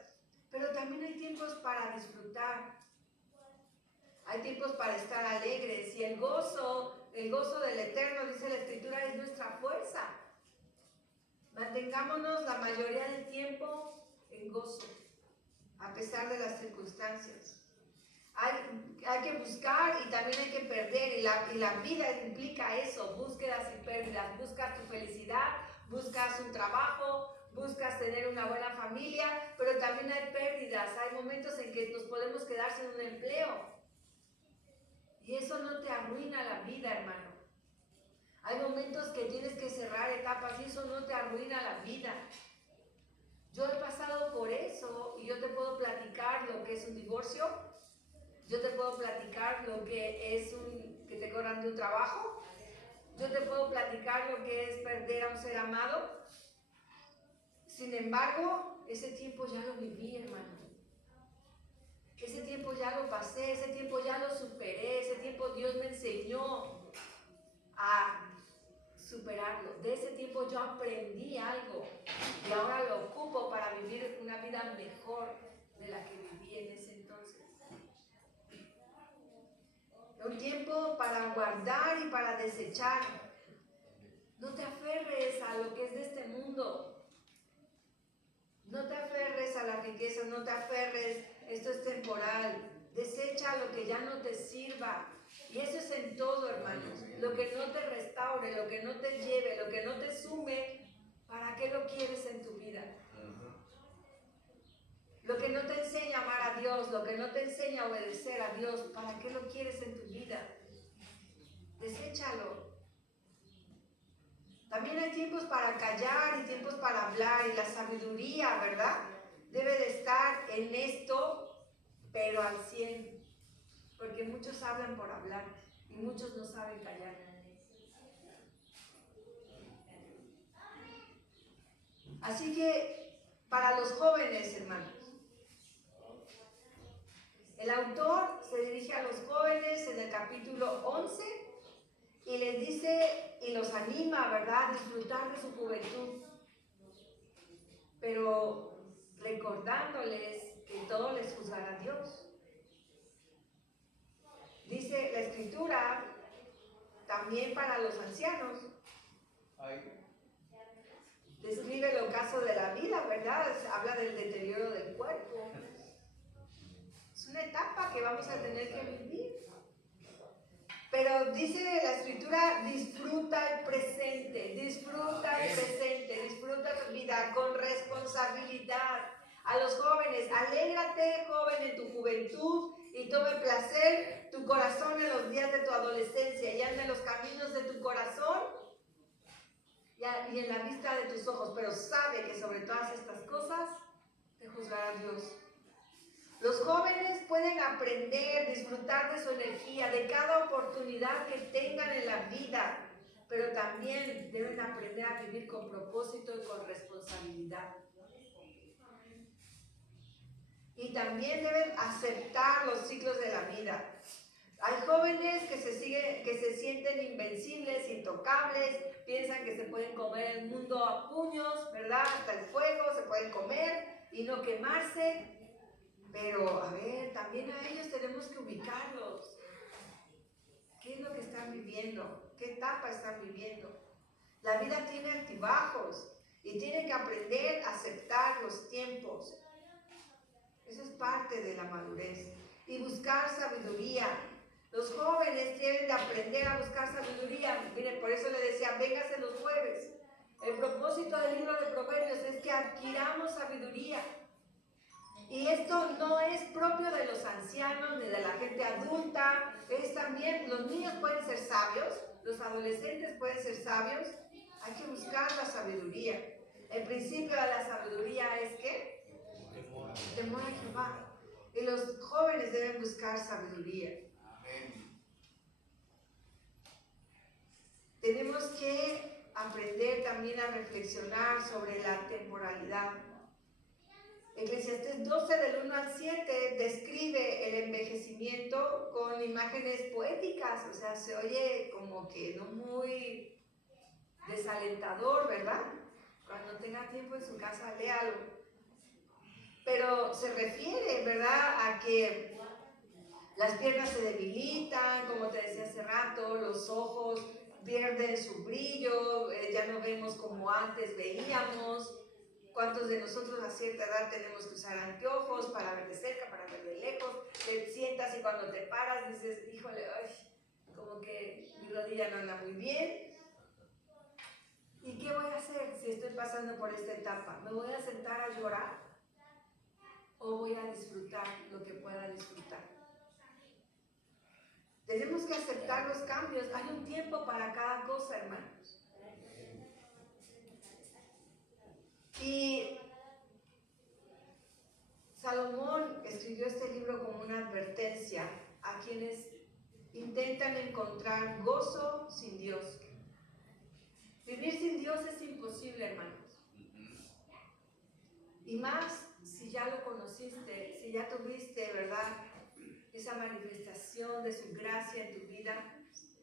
Pero también hay tiempos para disfrutar. Hay tiempos para estar alegres. Y el gozo del Eterno, dice la Escritura, es nuestra mantengámonos la mayoría del tiempo en gozo, a pesar de las circunstancias. Hay que buscar y también hay que perder, y la vida implica eso, búsquedas y pérdidas. Buscas tu felicidad, buscas un trabajo, buscas tener una buena familia, pero también hay pérdidas. Hay momentos en que nos podemos quedar sin un empleo y eso no te arruina la vida, hermano. Hay momentos que tienes que cerrar etapas y eso no te arruina la vida. Yo he pasado por eso y yo te puedo platicar lo que es un divorcio. Yo te puedo platicar lo que es que te corran de un trabajo. Yo te puedo platicar lo que es perder a un ser amado. Sin embargo, ese tiempo ya lo viví, hermano. Ese tiempo ya lo pasé, ese tiempo ya lo superé, ese tiempo Dios me enseñó a superarlo. De ese tiempo yo aprendí algo y ahora lo ocupo para vivir una vida mejor de la que viví en ese entonces. Un tiempo para guardar y para desechar. No te aferres a lo que es de este mundo. No te aferres a las riquezas, no te aferres, esto es temporal. Desecha lo que ya no te sirva. Y eso es en todo, hermanos. Lo que no te restaure, lo que no te lleve, lo que no te sume, ¿para qué lo quieres en tu vida? Lo que no te enseña a amar a Dios, lo que no te enseña a obedecer a Dios, ¿para qué lo quieres en tu vida? Deséchalo. También hay tiempos para callar y tiempos para hablar, y la sabiduría, ¿verdad? Debe de estar en esto, pero al 100. Porque muchos hablan por hablar y muchos no saben callar. Así que, para los jóvenes, hermanos, el autor se dirige a los jóvenes en el capítulo 11 y les dice y los anima, ¿verdad?, a disfrutar de su juventud, pero recordándoles que todo les juzgará Dios. Dice la Escritura también para los ancianos. Describe el ocaso de la vida, ¿verdad? Habla del deterioro del cuerpo. Es una etapa que vamos a tener que vivir. Pero dice la Escritura, disfruta el presente, disfruta tu vida con responsabilidad. A los jóvenes, alégrate, joven, en tu juventud y tome placer tu corazón en los días de tu adolescencia y anda en los caminos de tu corazón y en la vista de tus ojos, pero sabe que sobre todas estas cosas te juzgará Dios. Los jóvenes pueden aprender, disfrutar de su energía, de cada oportunidad que tengan en la vida, pero también deben aprender a vivir con propósito y con responsabilidad. Y también deben aceptar los ciclos de la vida. Hay jóvenes que se sienten invencibles, intocables, piensan que se pueden comer el mundo a puños, ¿verdad? Hasta el fuego se pueden comer y no quemarse. Pero, a ver, también a ellos tenemos que ubicarlos. ¿Qué es lo que están viviendo? ¿Qué etapa están viviendo? La vida tiene altibajos y tienen que aprender a aceptar los tiempos. Eso es parte de la madurez. Y buscar sabiduría. Los jóvenes tienen de aprender a buscar sabiduría. Miren, por eso le decía, véngase los jueves. El propósito del libro de Proverbios es que adquiramos sabiduría. Y esto no es propio de los ancianos ni de la gente adulta. Es también, los niños pueden ser sabios, los adolescentes pueden ser sabios. Hay que buscar la sabiduría. El principio de la sabiduría es que temor a Jehová. Y los jóvenes deben buscar sabiduría. Tenemos que aprender también a reflexionar sobre la temporalidad. Eclesiastés 12 del 1 al 7 describe el envejecimiento con imágenes poéticas, o sea, se oye como que no muy desalentador, ¿verdad? Cuando tenga tiempo en su casa, léalo. Pero se refiere, ¿verdad?, a que las piernas se debilitan, como te decía hace rato, los ojos pierden su brillo, ya no ven vemos como antes veíamos. ¿Cuántos de nosotros a cierta edad tenemos que usar anteojos para ver de cerca, para ver de lejos? Te sientas y cuando te paras dices, híjole, ay, como que mi rodilla no anda muy bien. ¿Y qué voy a hacer si estoy pasando por esta etapa? ¿Me voy a sentar a llorar? ¿O voy a disfrutar lo que pueda disfrutar? Tenemos que aceptar los cambios. Hay un tiempo para cada cosa, hermanos. Y Salomón escribió este libro como una advertencia a quienes intentan encontrar gozo sin Dios. Vivir sin Dios es imposible, hermanos. Y más si ya lo conociste, si ya tuviste, ¿verdad?, esa manifestación de su gracia en tu vida,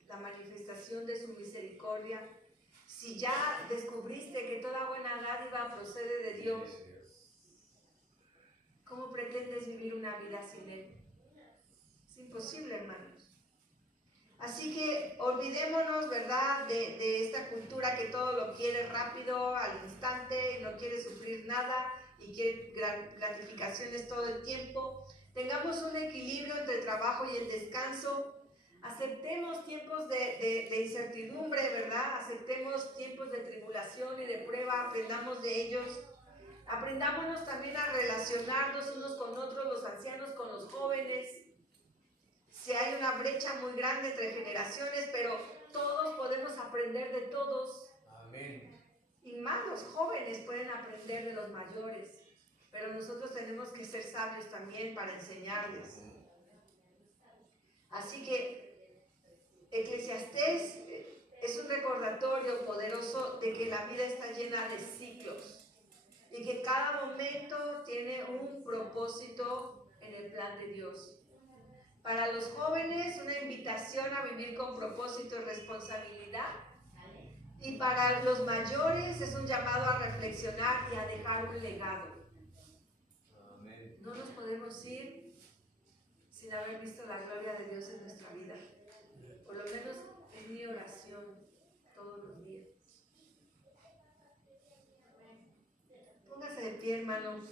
la manifestación de su misericordia. Si ya descubriste que toda buena dádiva procede de Dios, ¿cómo pretendes vivir una vida sin Él? Es imposible, hermanos. Así que olvidémonos, ¿verdad?, de esta cultura que todo lo quiere rápido, al instante, no quiere sufrir nada y quiere gratificaciones todo el tiempo. Tengamos un equilibrio entre el trabajo y el descanso. Aceptemos tiempos de incertidumbre, ¿verdad? Aceptemos tiempos de tribulación y de prueba, aprendamos de ellos. Aprendámonos también a relacionarnos unos con otros, los ancianos con los jóvenes. Si hay una brecha muy grande entre generaciones, pero todos podemos aprender de todos. Amén. Y más los jóvenes pueden aprender de los mayores. Pero nosotros tenemos que ser sabios también para enseñarles. Así que Eclesiastés es un recordatorio poderoso de que la vida está llena de ciclos y que cada momento tiene un propósito en el plan de Dios. Para los jóvenes, una invitación a vivir con propósito y responsabilidad. Y para los mayores es un llamado a reflexionar y a dejar un legado. Amén. No nos podemos ir sin haber visto la gloria de Dios en nuestra vida. Por lo menos es mi oración todos los días. Póngase de pie, hermano.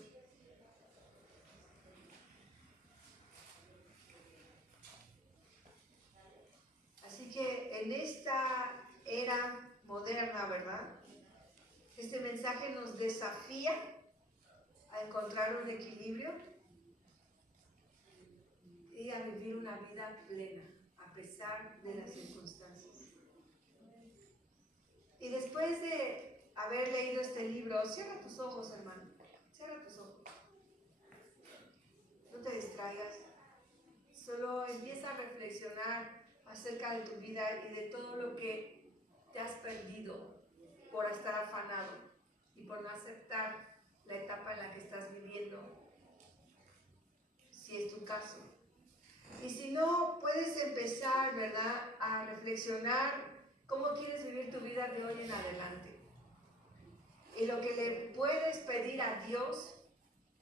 Así que en esta era moderna, ¿verdad?, este mensaje nos desafía a encontrar un equilibrio y a vivir una vida plena, a pesar de las circunstancias. Y después de haber leído este libro, cierra tus ojos, hermano, cierra tus ojos. No te distraigas, solo empieza a reflexionar acerca de tu vida y de todo lo que te has perdido por estar afanado y por no aceptar la etapa en la que estás viviendo, si es tu caso. Y si no, puedes empezar, ¿verdad?, a reflexionar cómo quieres vivir tu vida de hoy en adelante. Y lo que le puedes pedir a Dios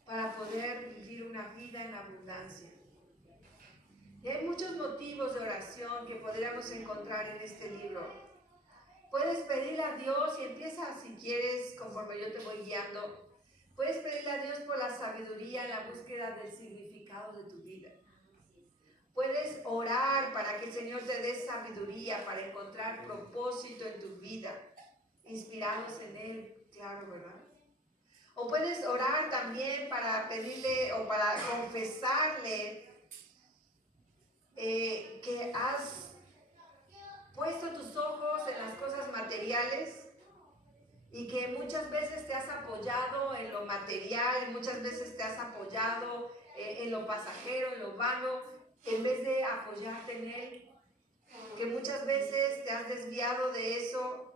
para poder vivir una vida en abundancia. Y hay muchos motivos de oración que podríamos encontrar en este libro. Puedes pedirle a Dios y empieza, si quieres, conforme yo te voy guiando, puedes pedirle a Dios por la sabiduría en la búsqueda del significado de tu vida. Puedes orar para que el Señor te dé sabiduría para encontrar propósito en tu vida, inspirados en Él, claro, ¿verdad? O puedes orar también para pedirle o para confesarle que has puesto tus ojos en las cosas materiales y que muchas veces te has apoyado en lo material, muchas veces te has apoyado en lo pasajero, en lo vano, en vez de apoyarte en Él, que muchas veces te has desviado de eso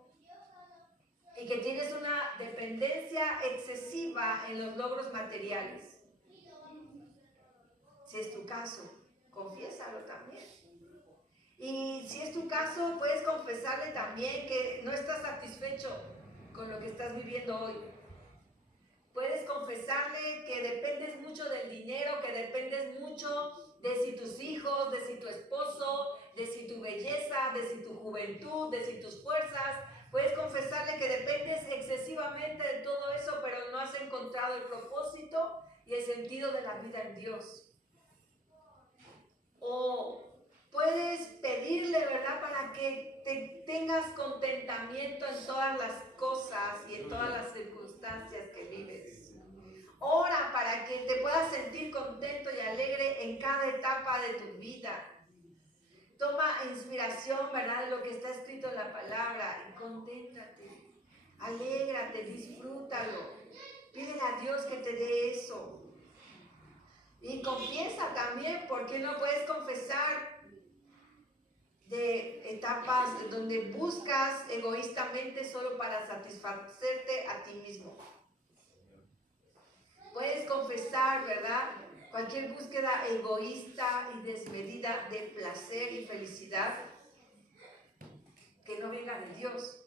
y que tienes una dependencia excesiva en los logros materiales. Si es tu caso, confiésalo también. Y si es tu caso, puedes confesarle también que no estás satisfecho con lo que estás viviendo hoy. Puedes confesarle que dependes mucho del dinero, que dependes mucho de si tus hijos, de si tu esposo, de si tu belleza, de si tu juventud, de si tus fuerzas. Puedes confesarle que dependes el propósito y el sentido de la vida en Dios. O puedes pedirle, ¿verdad?, para que tengas contentamiento en todas las cosas y en todas las circunstancias que vives. Ora para que te puedas sentir contento y alegre en cada etapa de tu vida. Toma inspiración, ¿verdad?, de lo que está escrito en la palabra y conténtate, alégrate, disfrútalo. Pídele a Dios que te dé eso. Y confiesa también, porque no puedes confesar de etapas donde buscas egoístamente solo para satisfacerte a ti mismo. Puedes confesar, ¿verdad?, cualquier búsqueda egoísta y desmedida de placer y felicidad que no venga de Dios.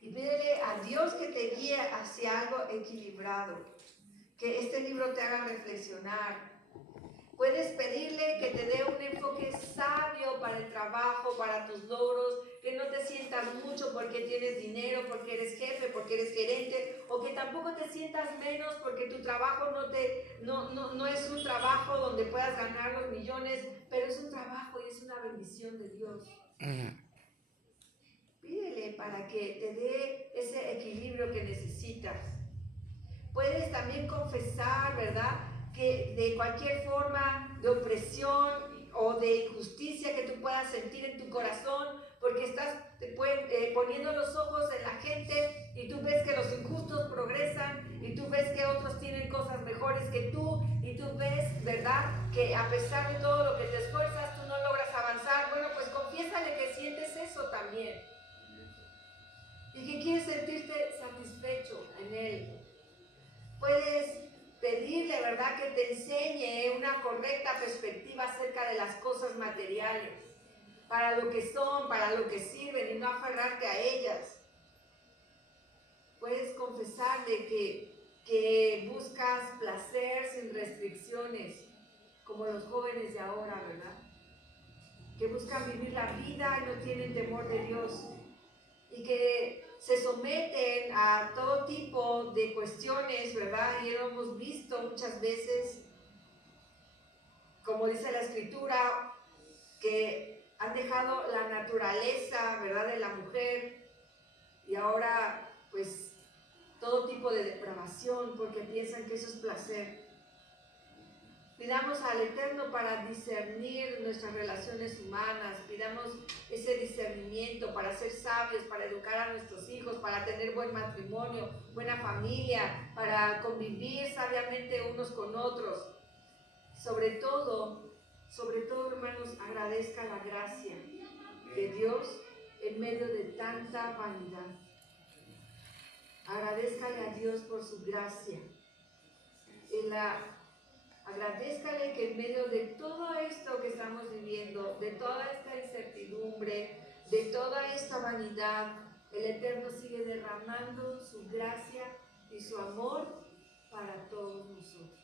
Y pídele a Dios que te guíe hacia algo equilibrado, que este libro te haga reflexionar. Puedes pedirle que te dé un enfoque sabio para el trabajo, para tus logros, que no te sientas mucho porque tienes dinero, porque eres jefe, porque eres gerente, o que tampoco te sientas menos porque tu trabajo no es un trabajo donde puedas ganar los millones, pero es un trabajo y es una bendición de Dios. Pídele para que te dé ese equilibrio que necesitas. Puedes también confesar, ¿verdad?, que de cualquier forma de opresión o de injusticia que tú puedas sentir en tu corazón, porque estás poniendo los ojos en la gente y tú ves que los injustos progresan y tú ves que otros tienen cosas mejores que tú y tú ves, ¿verdad?, que a pesar de todo lo que te esfuerzas, tú no logras avanzar. Bueno, pues confiésale que sientes eso también y que quieres sentirte satisfecho en él. Puedes pedirle, ¿verdad?, que te enseñe una correcta perspectiva acerca de las cosas materiales, para lo que son, para lo que sirven y no aferrarte a ellas. Puedes confesarle que buscas placer sin restricciones, como los jóvenes de ahora, ¿verdad?, que buscan vivir la vida y no tienen temor de Dios, y que se someten a todo tipo de cuestiones, ¿verdad? Y lo hemos visto muchas veces, como dice la Escritura, que han dejado la naturaleza, ¿verdad?, de la mujer, y ahora pues todo tipo de depravación porque piensan que eso es placer. Pidamos al Eterno para discernir nuestras relaciones humanas, pidamos ese discernimiento para ser sabios, para educar a nuestros hijos, para tener buen matrimonio, buena familia, para convivir sabiamente unos con otros. Sobre todo, hermanos, agradezca la gracia de Dios en medio de tanta vanidad. Agradézcale a Dios por su gracia. Agradézcale que en medio de todo esto que estamos viviendo, de toda esta incertidumbre, de toda esta vanidad, el Eterno sigue derramando su gracia y su amor para todos nosotros.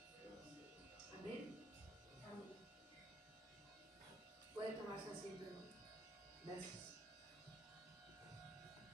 Amén. Puede tomarse asiento, ¿no? Gracias.